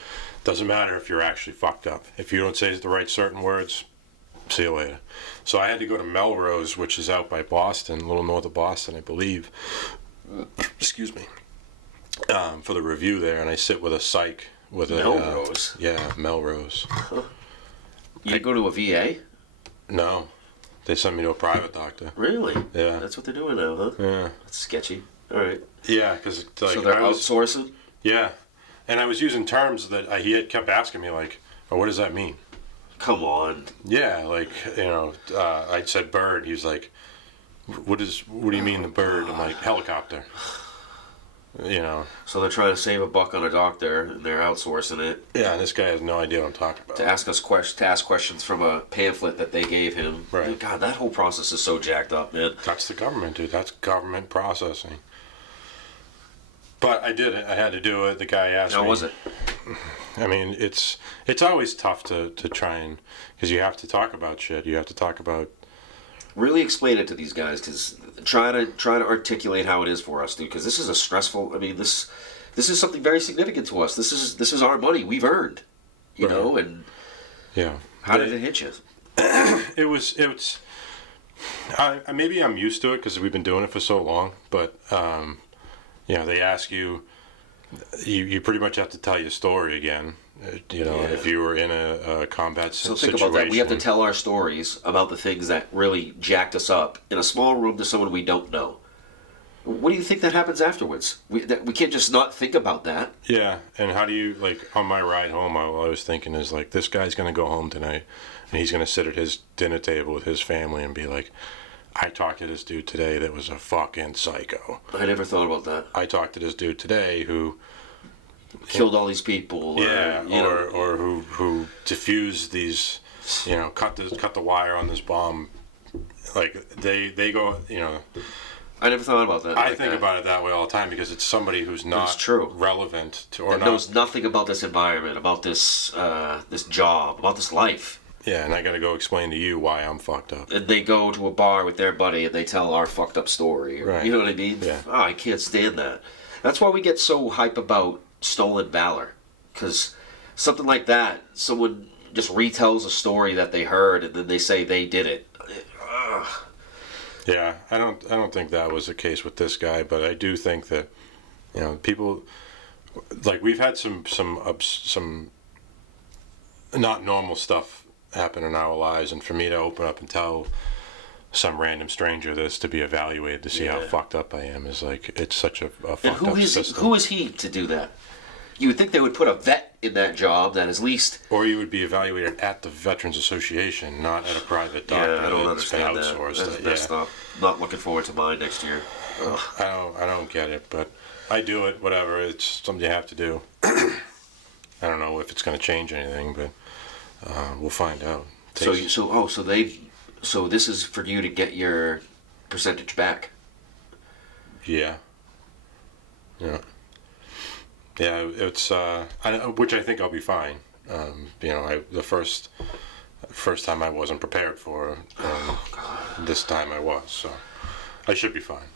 Doesn't matter if you're actually fucked up. If you don't say the right certain words, see you later. So I had to go to Melrose, which is out by Boston, a little north of Boston, I believe. Excuse me. For the review there, and I sit with a psych with Melrose? Yeah, Melrose. You go to a VA? No, they sent me to a private doctor. Really? Yeah. That's what they're doing now, huh? Yeah. That's sketchy. All right. Yeah, because like, So they're I was, outsourcing? yeah, and I was using terms that he had kept asking me like, "Oh, what does that mean?" Come on. Yeah, like I said bird. He was like, what do you mean the bird? I'm like, helicopter. You know. So they're trying to save a buck on a doctor, and they're outsourcing it Yeah, and this guy has no idea what I'm talking about. to ask questions from a pamphlet that they gave him. Right. God, that whole process is so jacked up, man. That's the government, dude. That's government processing. But I did it. I had to do it. The guy asked me. How was it? I mean, it's always tough to try and, because you have to talk about shit. You have to talk about. Really explain it to these guys, because try to articulate how it is for us, dude. Because this is a stressful. I mean, this is something very significant to us. This is our money we've earned, you Right. know. And Yeah. how did it hit you? It was. Maybe I'm used to it because we've been doing it for so long. But they ask you. You pretty much have to tell your story again. If you were in a combat So situation. think about that. We have to tell our stories about the things that really jacked us up in a small room to someone we don't know. What do you think that happens afterwards? We can't just not think about that. Yeah, and how do you, like, on my ride home, all I was thinking is, like, this guy's going to go home tonight, and he's going to sit at his dinner table with his family and be like, I talked to this dude today that was a fucking psycho. I never thought about that. I talked to this dude today who... Killed all these people. Or who diffused these, cut the wire on this bomb. Like, they go, I never thought about that. I think about it that way all the time because it's somebody who's not true. relevant to, or that not, knows nothing about this environment, about this this job, about this life. Yeah, and I got to go explain to you why I'm fucked up. And they go to a bar with their buddy and they tell our fucked up story. Right. You know what I mean? Yeah. Oh, I can't stand that. That's why we get so hype about stolen valor. Because something like that, someone just retells a story that they heard and then they say they did it. Ugh. Yeah, I don't think that was the case with this guy, but I do think that people, like, we've had some not normal stuff happen in our lives, and for me to open up and tell some random stranger this to be evaluated to see how fucked up I am is like, it's such a fucked And up system. who is he to do that? You would think they would put a vet in that job that is least... Or you would be evaluated at the Veterans Association, not at a private doctor. Yeah, I don't that's been understand that. outsourced. That's messed up. Not looking forward to mine next year. Ugh. I don't get it, but I do it, whatever. It's something you have to do. I don't know if it's going to change anything, but we'll find out. So this is for you to get your percentage back. Yeah. It's which I think I'll be fine. The first time I wasn't prepared for. This time I was, so I should be fine.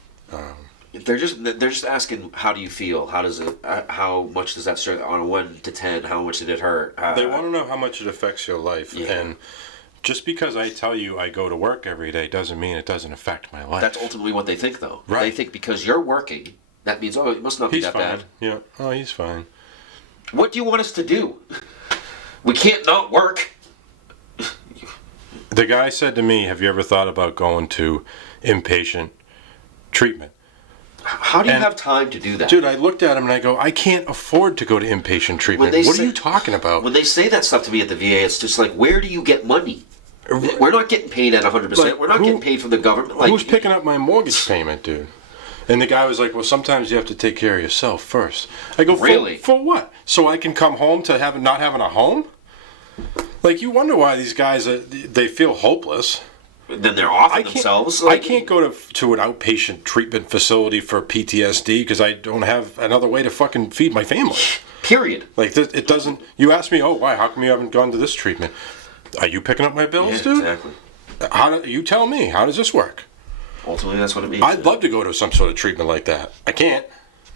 They're just asking, how do you feel? How much does that start on a 1 to 10? How much did it hurt? They want to know how much it affects your life. Yeah. And just because I tell you I go to work every day doesn't mean it doesn't affect my life. That's ultimately what they think, though. Right. They think because you're working, that means, oh, it must not be He's that fine. bad. Yeah. Oh, he's fine. What do you want us to do? We can't not work. The guy said to me, have you ever thought about going to inpatient treatment? How do you And- have time to do that? Dude, I looked at him and I go, I can't afford to go to inpatient treatment. What are you talking about? When they say that stuff to me at the VA, it's just like, where do you get money? We're not getting paid at 100%. Like, We're not who- getting paid from the government. Like, Who's picking up my mortgage payment, dude? And the guy was like, well, sometimes you have to take care of yourself first. I go, Really? For what? So I can come home to not having a home? Like, you wonder why these guys, they feel hopeless. Then they're offing themselves. I can't go to an outpatient treatment facility for PTSD because I don't have another way to fucking feed my family. Period. Like, it doesn't... You ask me, oh, why? How come you haven't gone to this treatment? Are you picking up my bills, Yeah, dude? exactly. You tell me. How does this work? Ultimately, that's what it means. I'd love to go to some sort of treatment like that. I can't.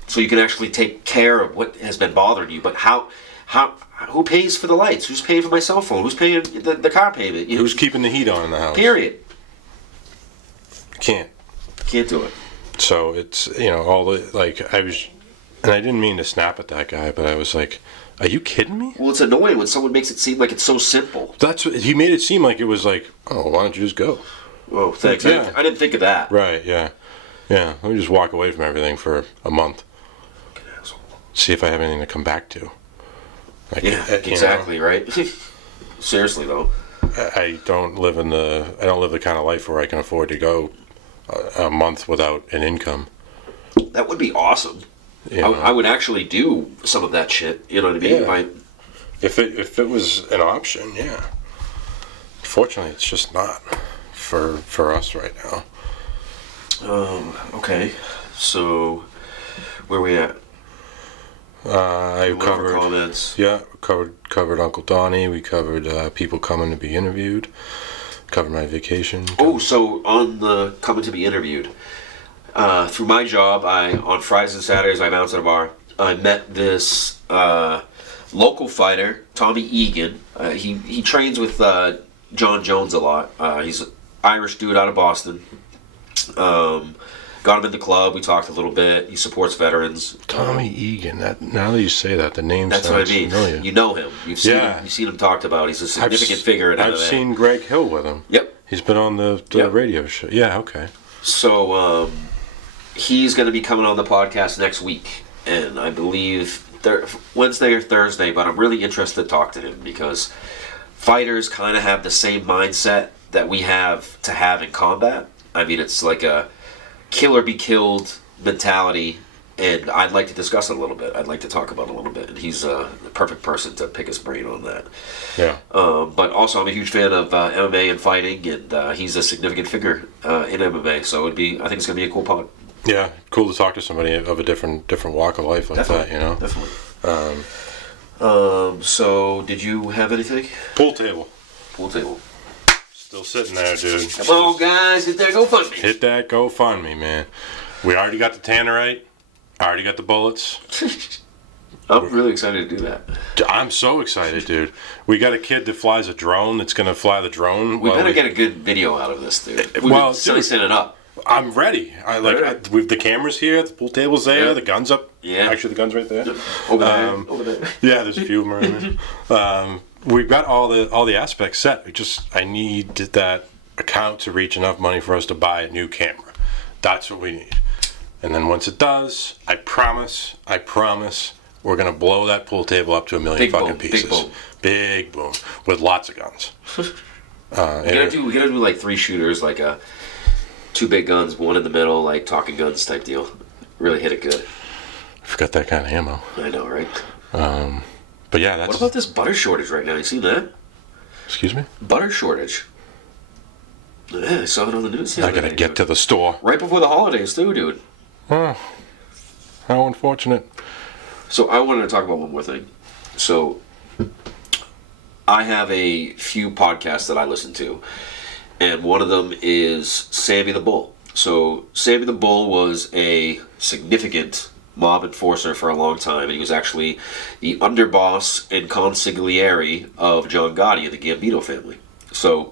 So you can actually take care of what has been bothering you. But who pays for the lights? Who's paying for my cell phone? Who's paying the car payment? Who's keeping the heat on in the house? Period. Can't. Can't do it. So it's, all the, like, I was, and I didn't mean to snap at that guy, but I was like, are you kidding me? Well, it's annoying when someone makes it seem like it's so simple. That's what, he made it seem like it was like, oh, why don't you just go? Oh, thanks. Yeah. I didn't think of that. Right, yeah. Yeah, let me just walk away from everything for a month. See if I have anything to come back to. Like, Yeah, exactly, right? Seriously, though. I don't live the kind of life where I can afford to go a month without an income. That would be awesome. You know? I would actually do some of that shit. You know what I mean? Yeah. If it was an option, yeah. Fortunately, it's just not for us right now. Okay. So, where we at? I One of our covered comments. Yeah, covered Uncle Donnie. We covered people coming to be interviewed. Covered my vacation. Oh, so on the coming to be interviewed, through my job, on Fridays and Saturdays I bounce at a bar. I met this local fighter, Tommy Egan. He trains with John Jones a lot. He's an Irish dude out of Boston. Got him in the club. We talked a little bit. He supports veterans. Tommy Egan. Now that you say that, the name That's sounds what I mean. familiar. You know him. You've seen Yeah. him. You've seen him talked about. He's a significant figure in MMA. I've seen Greg Hill with him. Yep. He's been on the Yep. radio show. Yeah, okay. So he's going to be coming on the podcast next week, and I believe Wednesday or Thursday. But I'm really interested to talk to him because fighters kind of have the same mindset that we have to have in combat. I mean, it's like a kill or be killed mentality, and I'd like to discuss it a little bit. I'd like to talk about it a little bit, and he's the perfect person to pick his brain on that. Yeah. But also, I'm a huge fan of MMA and fighting, and he's a significant figure in MMA. So I think it's going to be a cool pod. Yeah, cool to talk to somebody of a different walk of life like that, Definitely. So, did you have anything? Pool table. Pool table. Still sitting there, dude. Come on, guys, hit that GoFundMe. Hit that GoFundMe, man. We already got the tannerite. I already got the bullets. I'm really excited to do that. I'm so excited, dude. We got a kid that flies a drone that's going to fly the drone. We better get a good video out of this, dude. We've Well, been setting it up. I'm ready. We've the cameras here, the pool table's there, Yeah. the gun's up. Yeah. Actually, the gun's right there. Over there. Yeah, there's a few of them around there. We've got all the aspects set. I need that account to reach enough money for us to buy a new camera. That's what we need. And then once it does, I promise, we're gonna blow that pool table up to 1 million Big fucking boom, pieces. big boom. Big boom. With lots of guns. We gotta do like 3 shooters, like 2 big guns, 1 in the middle, like Talking Guns type deal. Really hit it good. I forgot that kind of ammo. I know, right? But yeah, that's. What about this butter shortage right now? You seen that? Excuse me? Butter shortage. Yeah, I saw it on the news. I gotta get to the store. right before the holidays too, dude. Oh, how unfortunate. So I wanted to talk about one more thing. So I have a few podcasts that I listen to, and one of them is Sammy the Bull. So Sammy the Bull was a significant mob enforcer for a long time, and he was actually the underboss and consigliere of John Gotti and the Gambino family. So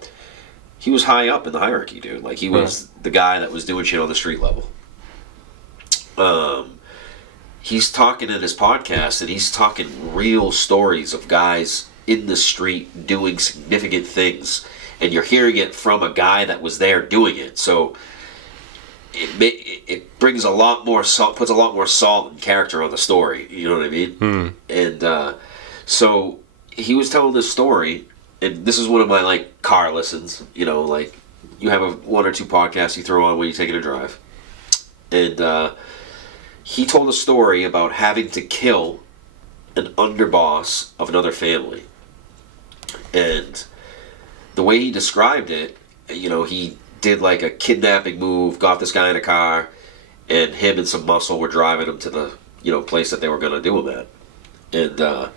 he was high up in the hierarchy, dude. Like, he was the guy that was doing shit on the street level. He's talking in his podcast, and he's talking real stories of guys in the street doing significant things, and you're hearing it from a guy that was there doing it. So it brings a lot more salt, puts a lot more salt and character on the story. You know what I mean? And so he was telling this story, and this is one of my like car listens. You know, like you have one or two podcasts you throw on when you're taking a drive, and he told a story about having to kill an underboss of another family. And the way he described it, you know, he did like a kidnapping move, got this guy in a car, and him and some muscle were driving him to the, you know, place that they were going to do him at. And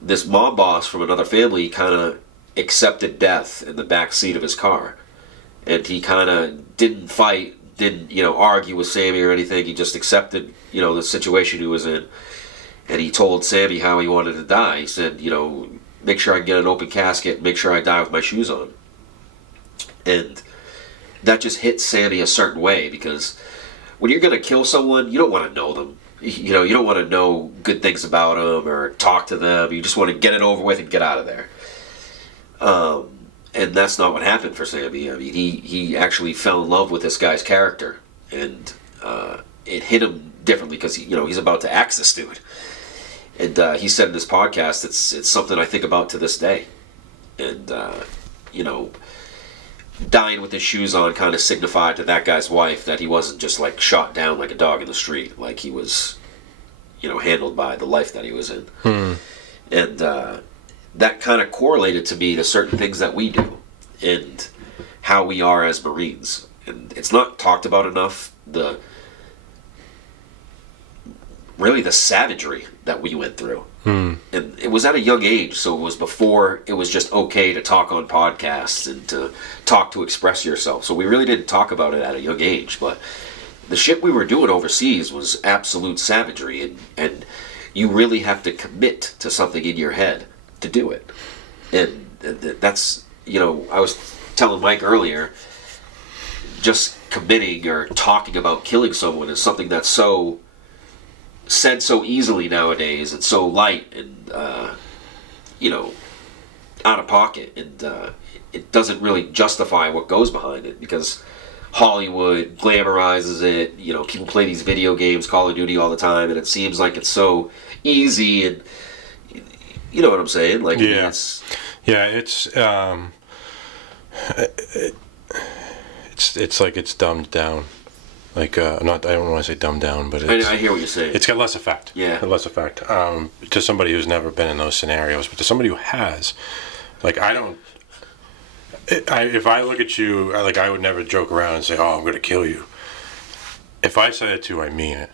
this mob boss from another family kind of accepted death in the back seat of his car. And he kind of didn't fight, didn't, you know, argue with Sammy or anything. He just accepted, you know, the situation he was in. And he told Sammy how he wanted to die. He said, you know, make sure I get an open casket, make sure I die with my shoes on. And that just hit Sammy a certain way, because when you're going to kill someone, you don't want to know them. You know, you don't want to know good things about them or talk to them. You just want to get it over with and get out of there. And that's not what happened for Sammy. I mean, he actually fell in love with this guy's character, and it hit him differently because, you know, he's about to axe this dude. And he said in this podcast, it's something I think about to this day. And, you know, dying with his shoes on kind of signified to that guy's wife that he wasn't just like shot down like a dog in the street. Like, he was, you know, handled by the life that he was in. And that kind of correlated to me to certain things that we do and how we are as Marines. And it's not talked about enough, really the savagery that we went through. And it was at a young age, so it was before it was just okay to talk on podcasts and to talk to express yourself. So we really didn't talk about it at a young age, but the shit we were doing overseas was absolute savagery, and you really have to commit to something in your head to do it. And that's, you know, I was telling Mike earlier, just committing or talking about killing someone is something that's so said so easily nowadays, and so light and you know, out of pocket, and it doesn't really justify what goes behind it, because Hollywood glamorizes it. You know, people play these video games, Call of Duty, all the time, and it seems like it's so easy, and you know what I'm saying? Like, yeah, it's like it's dumbed down. Like, I don't want to say dumbed down, but I hear what you're saying. It's got less effect. Yeah. Less effect. To somebody who's never been in those scenarios, but to somebody who has, like, if I look at you, like, I would never joke around and say, "Oh, I'm going to kill you." If I say it to you, I mean it.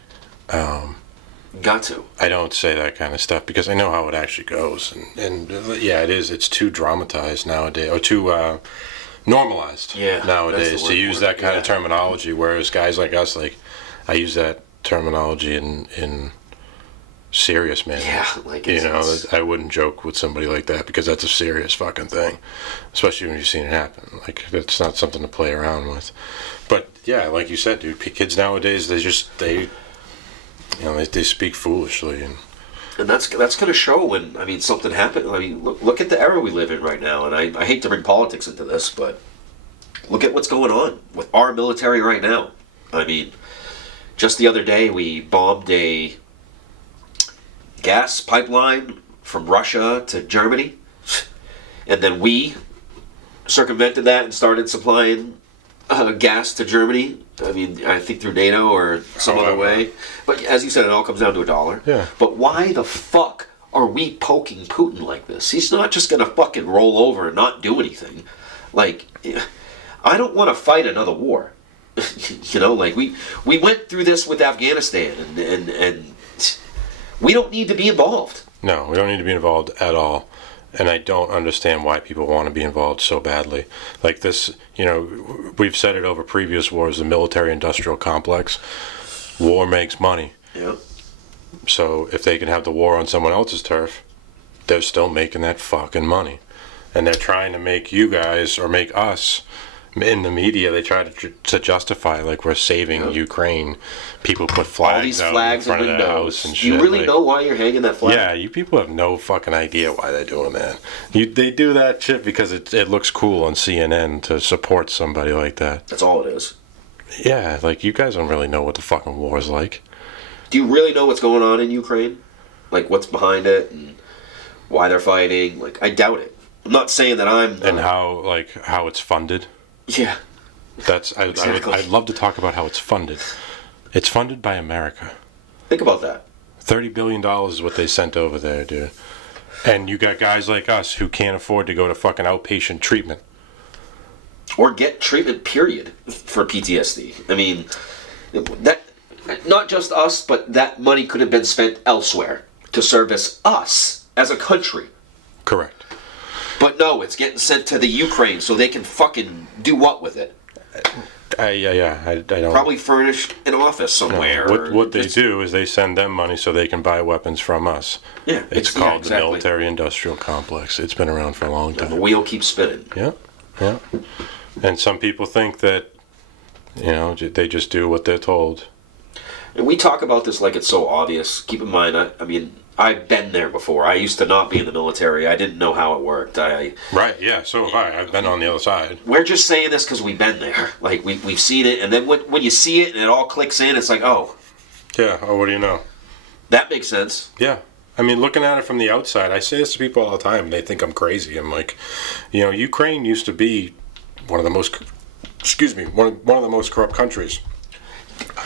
Got to. I don't say that kind of stuff because I know how it actually goes, and yeah, it's too dramatized nowadays, or too normalized nowadays to use that kind of terminology, whereas guys like us, like, I use that terminology in serious manner. Yeah, like, you know, I wouldn't joke with somebody like that, because that's a serious fucking thing, especially when you've seen it happen. Like, it's not something to play around with. But yeah, like you said, dude, kids nowadays, they speak foolishly, and that's going to show when, I mean, something happened. I mean, look at the era we live in right now, and I hate to bring politics into this, but look at what's going on with our military right now. I mean, just the other day we bombed a gas pipeline from Russia to Germany, and then we circumvented that and started supplying gas to Germany. I mean, I think through NATO or some other way. But as you said, it all comes down to $1. Yeah. But why the fuck are we poking Putin like this? He's not just going to fucking roll over and not do anything. Like, I don't want to fight another war. You know, like, we went through this with Afghanistan, and we don't need to be involved. No, we don't need to be involved at all. and I don't understand why people want to be involved so badly. Like this, we've said it over previous wars, the military-industrial complex. War makes money. Yeah. So if they can have the war on someone else's turf, they're still making that fucking money. And they're trying to make you guys, or make us, in the media, they try to justify, like, we're saving Ukraine. People put flags out in front of their house and shit. Do you really know why you're hanging that flag? Yeah, you people have no fucking idea why they're doing that. They do that shit because it looks cool on CNN to support somebody like that. That's all it is. Yeah, like, you guys don't really know what the fucking war is like. Do you really know what's going on in Ukraine? Like, what's behind it and why they're fighting? Like, I doubt it. I'm not saying that I'm... And how it's funded. Yeah. Exactly. I'd love to talk about how it's funded. It's funded by America. Think about that. $30 billion is what they sent over there, dude. And you got guys like us who can't afford to go to fucking outpatient treatment. Or get treatment, period, for PTSD. I mean, that not just us, but that money could have been spent elsewhere to service us as a country. Correct. But no, it's getting sent to the Ukraine so they can fucking do what with it? I don't... Probably furnish an office somewhere. No. What they do is they send them money so they can buy weapons from us. Yeah, it's called exactly. The military-industrial complex. It's been around for a long time. The wheel keeps spinning. Yeah. And some people think that, they just do what they're told. And we talk about this like it's so obvious. Keep in mind, I mean, I've been there before. I used to not be in the military. I didn't know how it worked. Right, yeah, so have I. I've been on the other side. We're just saying this because we've been there. Like, we've seen it, and then when you see it and it all clicks in, it's like, oh. Yeah, what do you know? That makes sense. Yeah. I mean, looking at it from the outside, I say this to people all the time, and they think I'm crazy. I'm like, Ukraine used to be one of the most corrupt countries.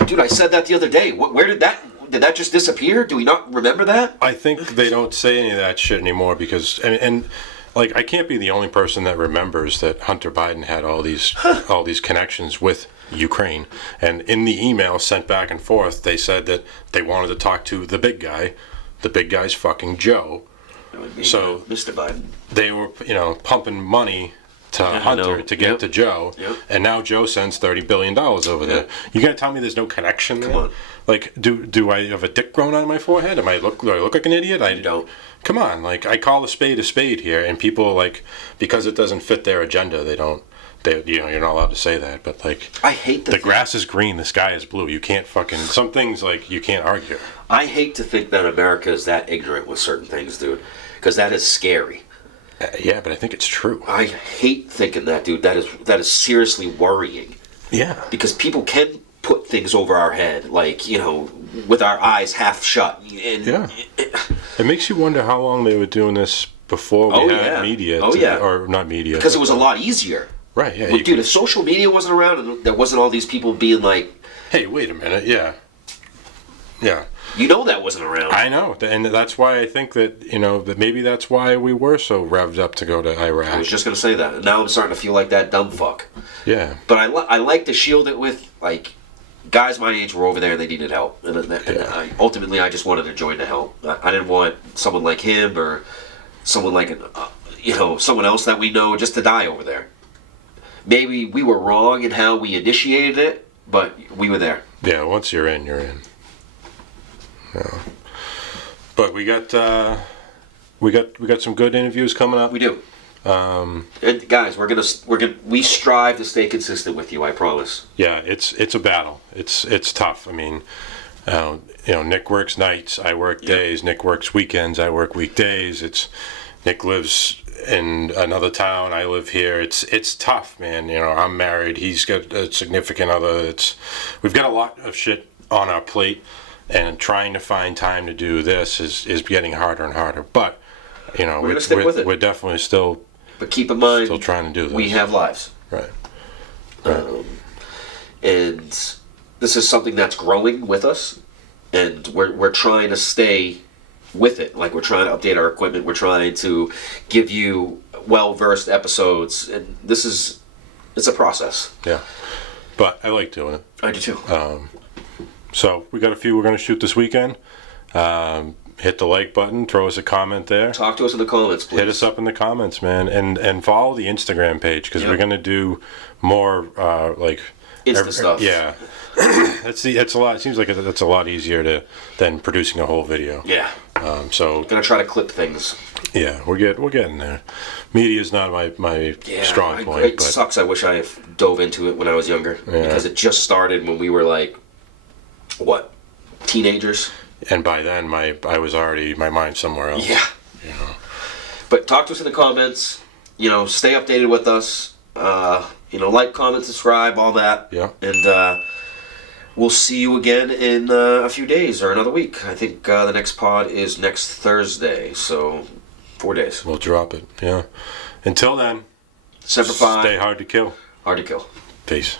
Dude, I said that the other day. Where did that just disappear? Do we not remember that? I think they don't say any of that shit anymore because, and like, I can't be the only person that remembers that Hunter Biden had all these connections with Ukraine. And in the email sent back and forth, they said that they wanted to talk to the big guy. The big guy's fucking Joe. So Mr. Biden. They were, pumping money to Hunter to get to Joe, and now Joe sends $30 billion over there. You gonna tell me there's no connection there? Come on. Like, do I have a dick growing on my forehead? Do I look like an idiot? I don't. Come on, like, I call a spade here, and people, like, because it doesn't fit their agenda, they don't. You're not allowed to say that, but, like, I hate the grass is green, the sky is blue. You can't fucking, some things, like, you can't argue. I hate to think that America is that ignorant with certain things, dude, because that is scary. Yeah, but I think it's true. I hate thinking that, dude. That is seriously worrying. Yeah. Because people can put things over our head, like, with our eyes half shut. And it makes you wonder how long they were doing this before we had media. Or not media. Because it was a lot easier. Right, yeah. Well, dude, if social media wasn't around and there wasn't all these people being like... Hey, wait a minute, yeah. That wasn't around. I know, and that's why I think that, that maybe that's why we were so revved up to go to Iraq. I was just going to say that. And now I'm starting to feel like that dumb fuck. Yeah. But I like to shield it with, like, guys my age were over there and they needed help. And ultimately, I just wanted to join the help. I didn't want someone like him or someone like, someone else that we know just to die over there. Maybe we were wrong in how we initiated it, but we were there. Yeah, once you're in, you're in. Yeah. But we got some good interviews coming up. We do. And guys, we strive to stay consistent with you. I promise. Yeah, it's a battle. It's tough. I mean, Nick works nights. I work days. Nick works weekends. I work weekdays. Nick lives in another town. I live here. It's tough, man. I'm married. He's got a significant other. We've got a lot of shit on our plate. And trying to find time to do this is getting harder and harder. But, we're going to stick with it. We're definitely still... But keep in mind... Still trying to do this. We have lives. Right. And this is something that's growing with us. And we're trying to stay with it. Like, we're trying to update our equipment. We're trying to give you well-versed episodes. And it's a process. Yeah. But I like doing it. I do too. So we got a few we're going to shoot this weekend. hit the like button, throw us a comment there. Talk to us in the comments, please. Hit us up in the comments, man, and follow the Instagram page because Yep. we're gonna do more like Insta stuff. Yeah, that's a lot. It seems like that's a lot easier than producing a whole video. Yeah. So Gonna try to clip things. yeah, we're getting there. Media is not my strong point. It but sucks. I wish I dove into it when I was younger because it just started when we were like, what, teenagers? and by then I was already my mind somewhere else. Yeah. You know. But talk to us in the comments. Stay updated with us. Like, comment, subscribe, all that. Yeah. And we'll see you again in a few days or another week. I think the next pod is next Thursday, so 4 days. We'll drop it. Yeah. Until then, Semper Fi. stay hard to kill. Hard to kill. Peace.